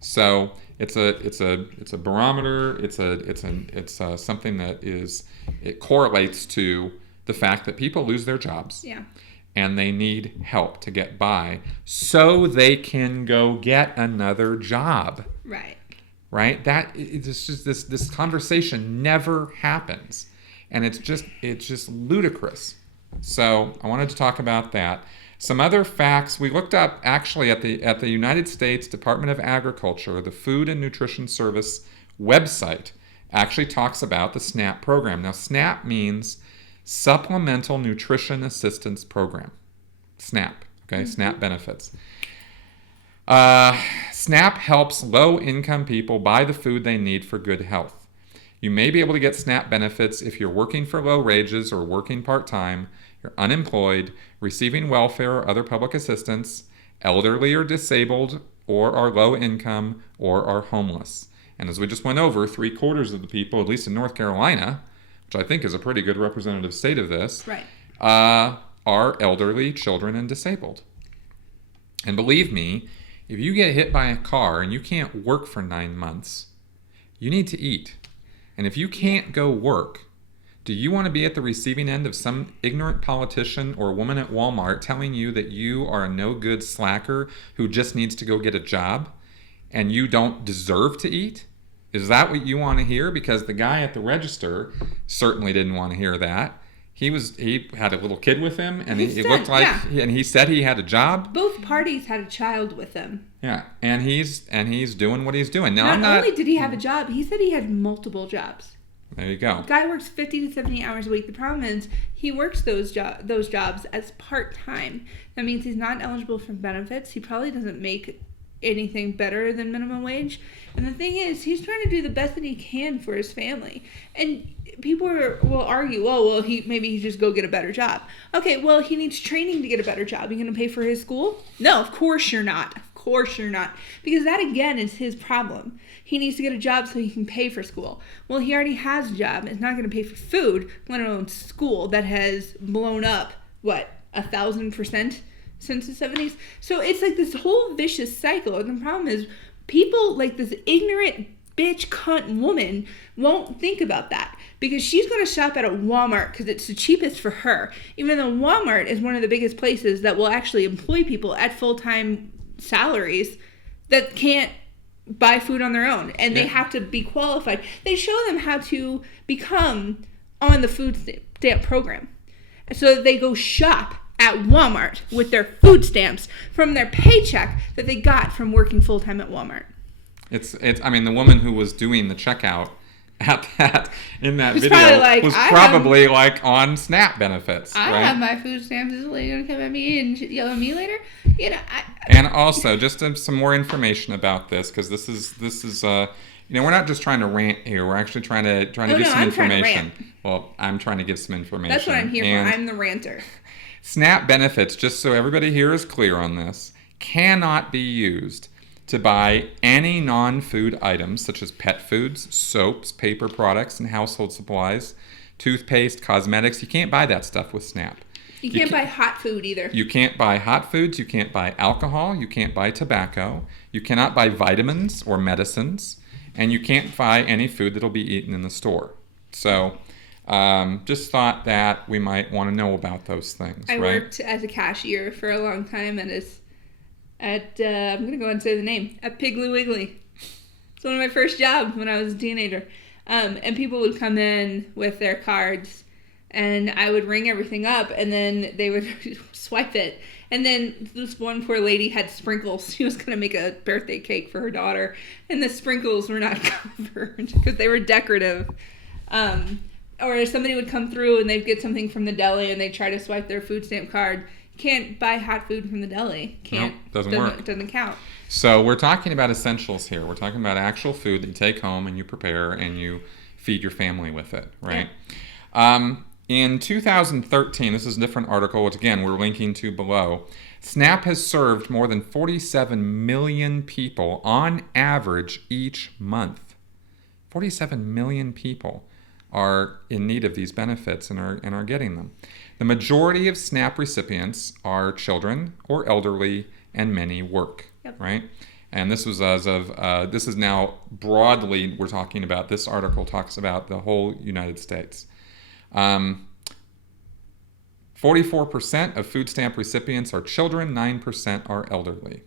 So it's a barometer. It's something that it correlates to the fact that people lose their jobs. Yeah. And they need help to get by so they can go get another job. Right. Right? It's just this conversation never happens. And it's just ludicrous. So I wanted to talk about that. Some other facts we looked up actually at the United States Department of Agriculture, the Food and Nutrition Service website actually talks about the SNAP program. Now SNAP means Supplemental Nutrition Assistance Program. SNAP, okay? Mm-hmm. SNAP benefits. SNAP helps low-income people buy the food they need for good health. You may be able to get SNAP benefits if you're working for low wages or working part-time, you're unemployed, receiving welfare or other public assistance, elderly or disabled, or are low income, or are homeless. And as we just went over, 3/4 of the people, at least in North Carolina, which I think is a pretty good representative state of this, right, are elderly, children, and disabled. And believe me, if you get hit by a car and you can't work for 9 months, you need to eat. And if you can't go work, do you want to be at the receiving end of some ignorant politician or woman at Walmart telling you that you are a no-good slacker who just needs to go get a job and you don't deserve to eat? Is that what you want to hear? Because the guy at the register certainly didn't want to hear that. He had a little kid with him, and he looked like, yeah. And he said he had a job. Both parties had a child with him. Yeah, and he's doing what he's doing. Now, not only did he have a job, he said he had multiple jobs. There you go. The guy works 50 to 70 hours a week. The problem is he works those jobs as part-time. That means he's not eligible for benefits. He probably doesn't make anything better than minimum wage. And the thing is, he's trying to do the best that he can for his family. And people will argue, well, maybe he just go get a better job. Okay, well, he needs training to get a better job. You going to pay for his school? No, of course you're not. Of course you're not. Because that, again, is his problem. He needs to get a job so he can pay for school. Well, he already has a job. It's not going to pay for food, let alone school that has blown up, 1,000% since the 70s? So it's like this whole vicious cycle. And the problem is people like this ignorant bitch cunt woman won't think about that because she's going to shop at a Walmart because it's the cheapest for her, even though Walmart is one of the biggest places that will actually employ people at full-time salaries that can't buy food on their own, and they have to be qualified. They show them how to become on the food stamp program so that they go shop at Walmart with their food stamps from their paycheck that they got from working full-time at Walmart. I mean, the woman who was doing the checkout in that video was probably on SNAP benefits. I have my food stamps. Is the lady going to come at me and yell at me later? And also, just some more information about this, because this is we're not just trying to rant here. We're actually trying to give some information. Well, I'm trying to give some information. That's what I'm here for. I'm the ranter. SNAP benefits, just so everybody here is clear on this, cannot be used to buy any non-food items such as pet foods, soaps, paper products, and household supplies, toothpaste, cosmetics. You can't buy that stuff with SNAP. You can't buy hot food either. You can't buy hot foods. You can't buy alcohol. You can't buy tobacco. You cannot buy vitamins or medicines. And you can't buy any food that'll be eaten in the store. So just thought that we might want to know about those things. I worked as a cashier for a long time I'm going to go and say the name, at Piggly Wiggly. It's one of my first jobs when I was a teenager. And people would come in with their cards, and I would ring everything up, and then they would swipe it. And then this one poor lady had sprinkles. She was going to make a birthday cake for her daughter, and the sprinkles were not covered because they were decorative. Or somebody would come through, and they'd get something from the deli, and they'd try to swipe their food stamp card. Can't buy hot food from the deli. Doesn't work. Doesn't count. So we're talking about essentials here. We're talking about actual food that you take home and you prepare and you feed your family with it, right? In 2013, this is a different article, which again, we're linking to below. SNAP has served more than 47 million people on average each month. 47 million people are in need of these benefits and are getting them. The majority of SNAP recipients are children or elderly, and many work, right? And this was this is now broadly, we're talking about, this article talks about the whole United States. 44% of food stamp recipients are children, 9% are elderly.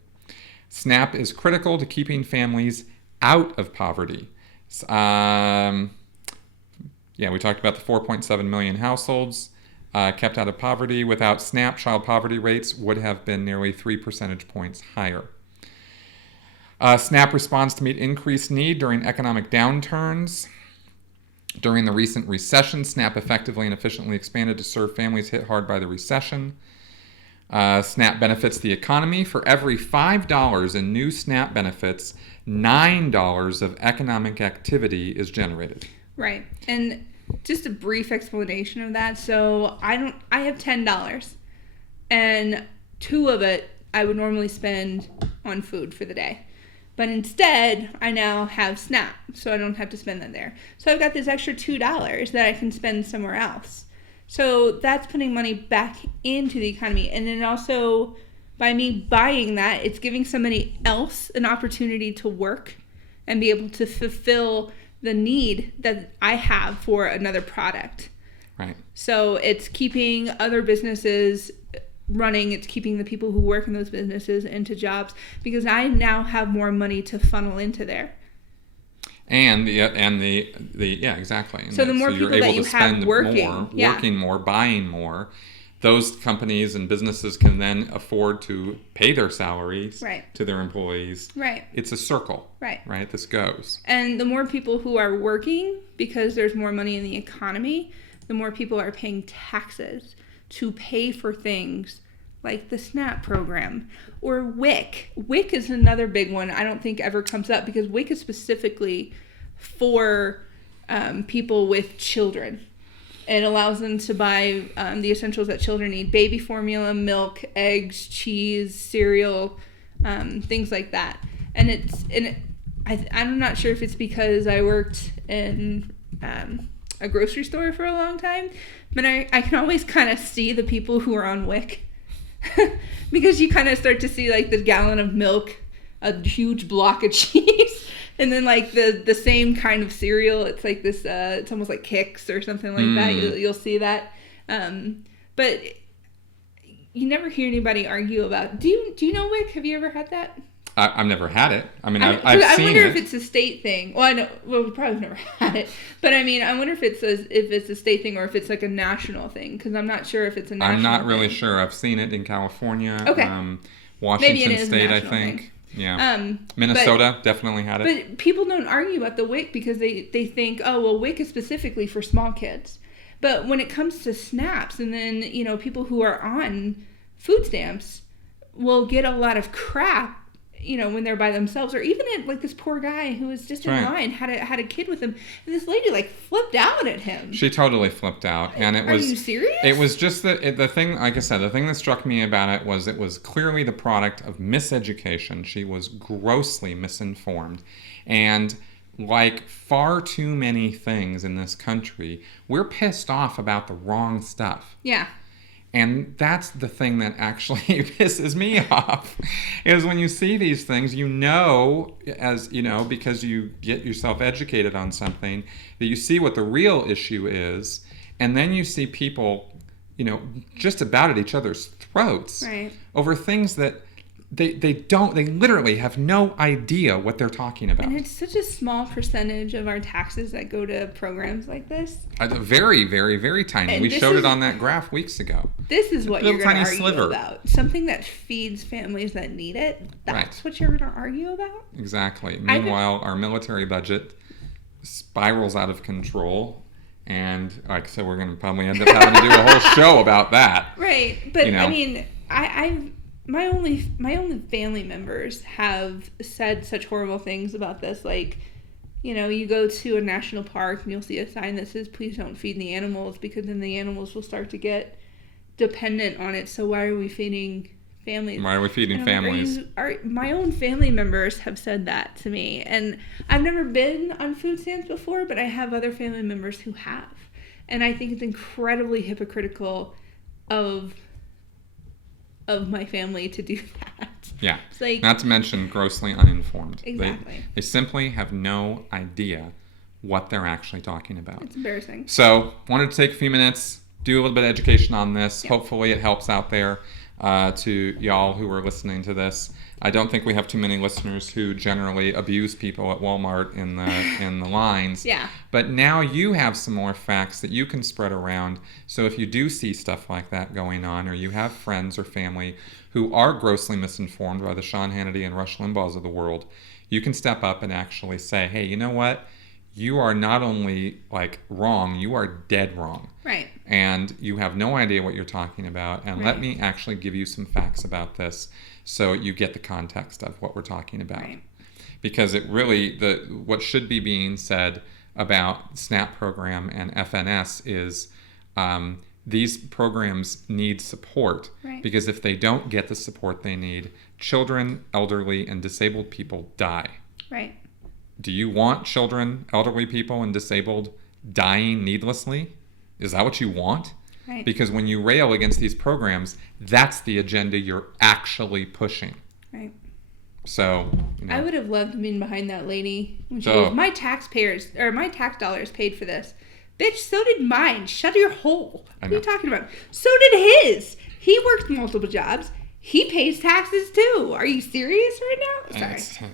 SNAP is critical to keeping families out of poverty. We talked about the 4.7 million households kept out of poverty. Without SNAP, child poverty rates would have been nearly 3 percentage points higher. SNAP responds to meet increased need during economic downturns. During the recent recession, SNAP effectively and efficiently expanded to serve families hit hard by the recession. SNAP benefits the economy. For every $5 in new SNAP benefits, $9 of economic activity is generated. Right. And just a brief explanation of that. So I have $10, and $2 of it I would normally spend on food for the day. But instead, I now have SNAP, so I don't have to spend that there. So I've got this extra $2 that I can spend somewhere else. So that's putting money back into the economy. And then also, by me buying that, it's giving somebody else an opportunity to work and be able to fulfill the need that I have for another product. Right. So it's keeping other businesses running, it's keeping the people who work in those businesses into jobs, because I now have more money to funnel into there. And exactly. And so the more people that you have working more, buying more, those companies and businesses can then afford to pay their salaries to their employees. Right. It's a circle. Right. Right. This goes. And the more people who are working, because there's more money in the economy, the more people are paying taxes to pay for things like the SNAP program or WIC. WIC is another big one I don't think ever comes up, because WIC is specifically for people with children. It allows them to buy the essentials that children need: baby formula, milk, eggs, cheese, cereal, things like that. And I'm not sure if it's because I worked in a grocery store for a long time, but I can always kind of see the people who are on WIC because you kind of start to see like the gallon of milk, a huge block of cheese, and then like the same kind of cereal. It's like this, it's almost like Kix or something like that. You'll see that. But you never hear anybody argue about, do you know WIC? Have you ever had that? I've never had it. I mean, I've seen it. I wonder if it's a state thing. Well, I know. Well, we probably never had it. But I mean, I wonder if it's a state thing or if it's like a national thing. Because I'm not sure if it's a national thing. I'm not really sure. I've seen it in California. Okay. Washington State, I think. Thing. Yeah. Minnesota definitely had it. But people don't argue about the WIC because they think, oh, well, WIC is specifically for small kids. But when it comes to SNAPs, and then, people who are on food stamps will get a lot of crap, when they're by themselves, or even like this poor guy who was just in line, had a kid with him, and this lady like flipped out at him. She totally flipped out, and it was. Are you serious? It was just the thing. Like I said, the thing that struck me about it was clearly the product of miseducation. She was grossly misinformed, and like far too many things in this country, we're pissed off about the wrong stuff. Yeah. And that's the thing that actually pisses me off, is when you see these things, because you get yourself educated on something, that you see what the real issue is, and then you see people, just about at each other's throats over things that they literally have no idea what they're talking about. And it's such a small percentage of our taxes that go to programs like this. Very, very, very tiny. And we showed it on that graph weeks ago. This is what you're going to argue sliver. about. Something that feeds families that need it. That's what you're going to argue about? Exactly. Meanwhile, our military budget spirals out of control. And like I said, we're going to probably end up having to do a whole show about that. Right. But I mean, My only family members have said such horrible things about this. Like, You go to a national park and you'll see a sign that says, please don't feed the animals, because then the animals will start to get dependent on it. So why are we feeding families? Why are we feeding families? My own family members have said that to me. And I've never been on food stamps before, but I have other family members who have. And I think it's incredibly hypocritical of my family to do that. Yeah. It's like, not to mention grossly uninformed. Exactly. They simply have no idea what they're actually talking about. It's embarrassing. So, wanted to take a few minutes, do a little bit of education on this. Yeah. Hopefully it helps out there to y'all who are listening to this. I don't think we have too many listeners who generally abuse people at Walmart in the lines. Yeah. But now you have some more facts that you can spread around. So if you do see stuff like that going on, or you have friends or family who are grossly misinformed by the Sean Hannity and Rush Limbaughs of the world, you can step up and actually say, hey, you know what? You are not only wrong, you are dead wrong. Right. And you have no idea what you're talking about. And let me actually give you some facts about this so you get the context of what we're talking about. Right. Because it really, what should be being said about SNAP program and FNS is these programs need support. Right. Because if they don't get the support they need, children, elderly, and disabled people die. Right. Do you want children, elderly people, and disabled dying needlessly? Is that what you want? Right. Because when you rail against these programs, that's the agenda you're actually pushing. Right. So, I would have loved being behind that lady when she So- goes, my tax dollars paid for this. Bitch, so did mine. Shut your hole. What are you talking about? So did his. He worked multiple jobs. He pays taxes too. Are you serious right now? Sorry.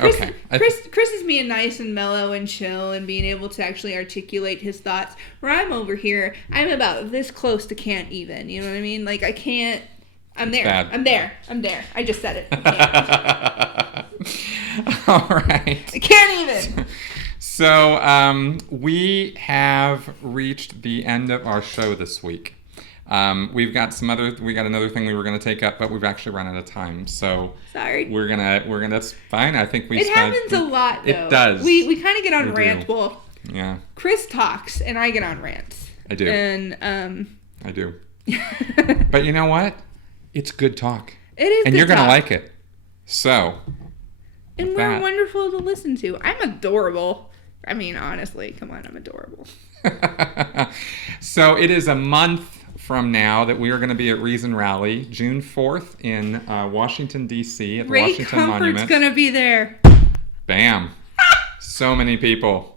Okay. Chris is being nice and mellow and chill and being able to actually articulate his thoughts. Where I'm over here, I'm about this close to can't even. You know what I mean? I can't. I'm there. bad. I'm there. I just said it. I can't. All right. I can't even. So we have reached the end of our show this week. We got another thing we were going to take up, but we've actually run out of time. So Sorry. we're gonna. That's fine. I think It happens a lot, though. It does. We kind of get on We do. rants. Well, Yeah, Chris talks, and I get on rants. I do. And I do. But you know what? It's good talk. It is. And good you're going to talk. like it. So. And with we're that- wonderful to listen to. I'm adorable. I mean, honestly, come on, I'm adorable. So it is a month from now that we are going to be at Reason Rally, June 4th in Washington, D.C. at the Ray Washington Comfort's Monument. gonna be there. Bam. So many people.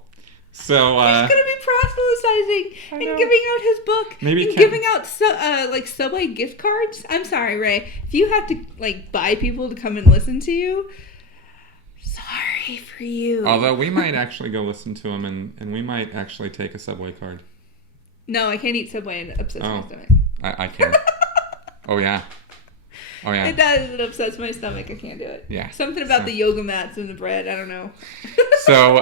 So, He's gonna be proselytizing and know. giving out his book Maybe and Ken- giving out Subway gift cards. I'm sorry, Ray. If you have to buy people to come and listen to you, sorry for you. although we might actually go listen to him and we might actually take a Subway card. No, I can't eat Subway and it upsets my Oh. stomach. I can. Oh, yeah. Oh, yeah. It does. It upsets my stomach. I can't do it. Yeah. Something about So- the yoga mats and the bread. I don't know. So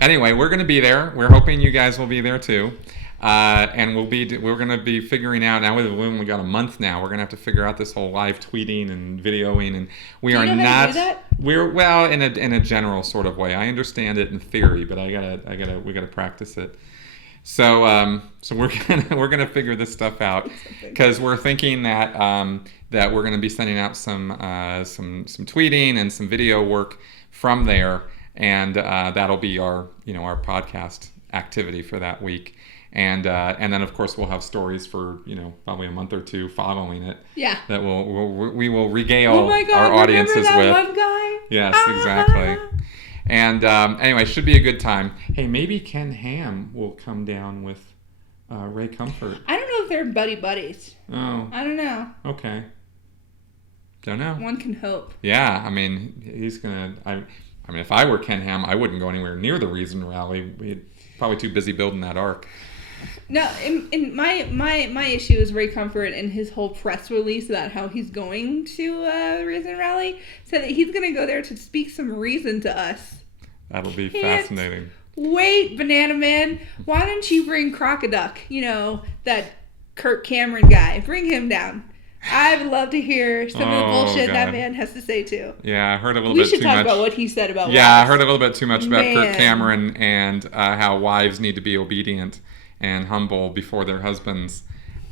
anyway, we're going to be there. We're hoping you guys will be there too. And we're going to be figuring out, now we've only got a month now, we're going to have to figure out this whole live tweeting and videoing, and we Do you are know not how to do that? we're well in a general sort of way. I understand it in theory, but we got to practice it. So we're gonna figure this stuff out, because we're thinking that we're gonna be sending out some tweeting and some video work from there, and that'll be our podcast activity for that week, and then of course we'll have stories for probably a month or two following it. Yeah. That we will regale Oh my God! our audiences remember that with. one guy? Yes, exactly. And anyway, should be a good time. Hey, maybe Ken Ham will come down with Ray Comfort. I don't know if they're buddies. Oh, I don't know. okay. Don't know. One can hope. Yeah, I mean, he's gonna. I mean, if I were Ken Ham, I wouldn't go anywhere near the Reason Rally. We'd probably too busy building that ark. No, in my issue is Ray Comfort and his whole press release about how he's going to Reason Rally, said that he's going to go there to speak some reason to us. That'll be Can't fascinating. Wait, Banana Man, why don't you bring Crocoduck? That Kirk Cameron guy. Bring him down. I would love to hear some of the Oh, bullshit that God. man has to say too. Yeah, I heard a little We bit should too talk much. about what he said about Yeah, I wives. heard a little bit too much about Kirk Man. Cameron and how wives need to be obedient and humble before their husbands.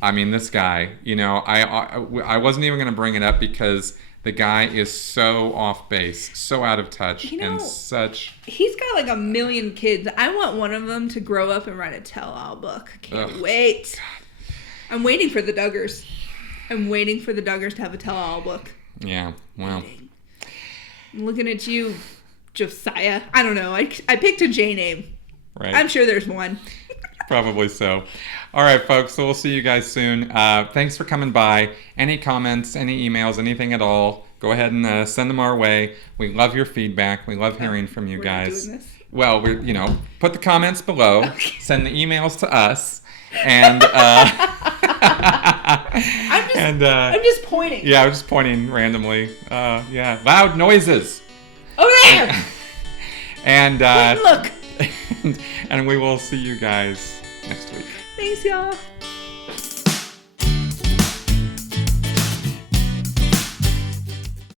I mean, this guy, I wasn't even going to bring it up because the guy is so off base, so out of touch, and such... He's got like 1 million kids. I want one of them to grow up and write a tell-all book. I can't wait. I'm waiting for the Duggars. I'm waiting for the Duggars to have a tell-all book. Yeah, well... I'm looking at you, Josiah. I don't know. I picked a J name. Right. I'm sure there's one. Probably so. All right, folks. So we'll see you guys soon. Thanks for coming by. Any comments, any emails, anything at all, go ahead and send them our way. We love your feedback. We love hearing from you We're guys. not doing this? Well, put the comments below. Okay. Send the emails to us. And I'm just pointing. yeah, I was just pointing randomly. Yeah, loud noises. Over there. And Look. and we will see you guys next week. Thanks, y'all.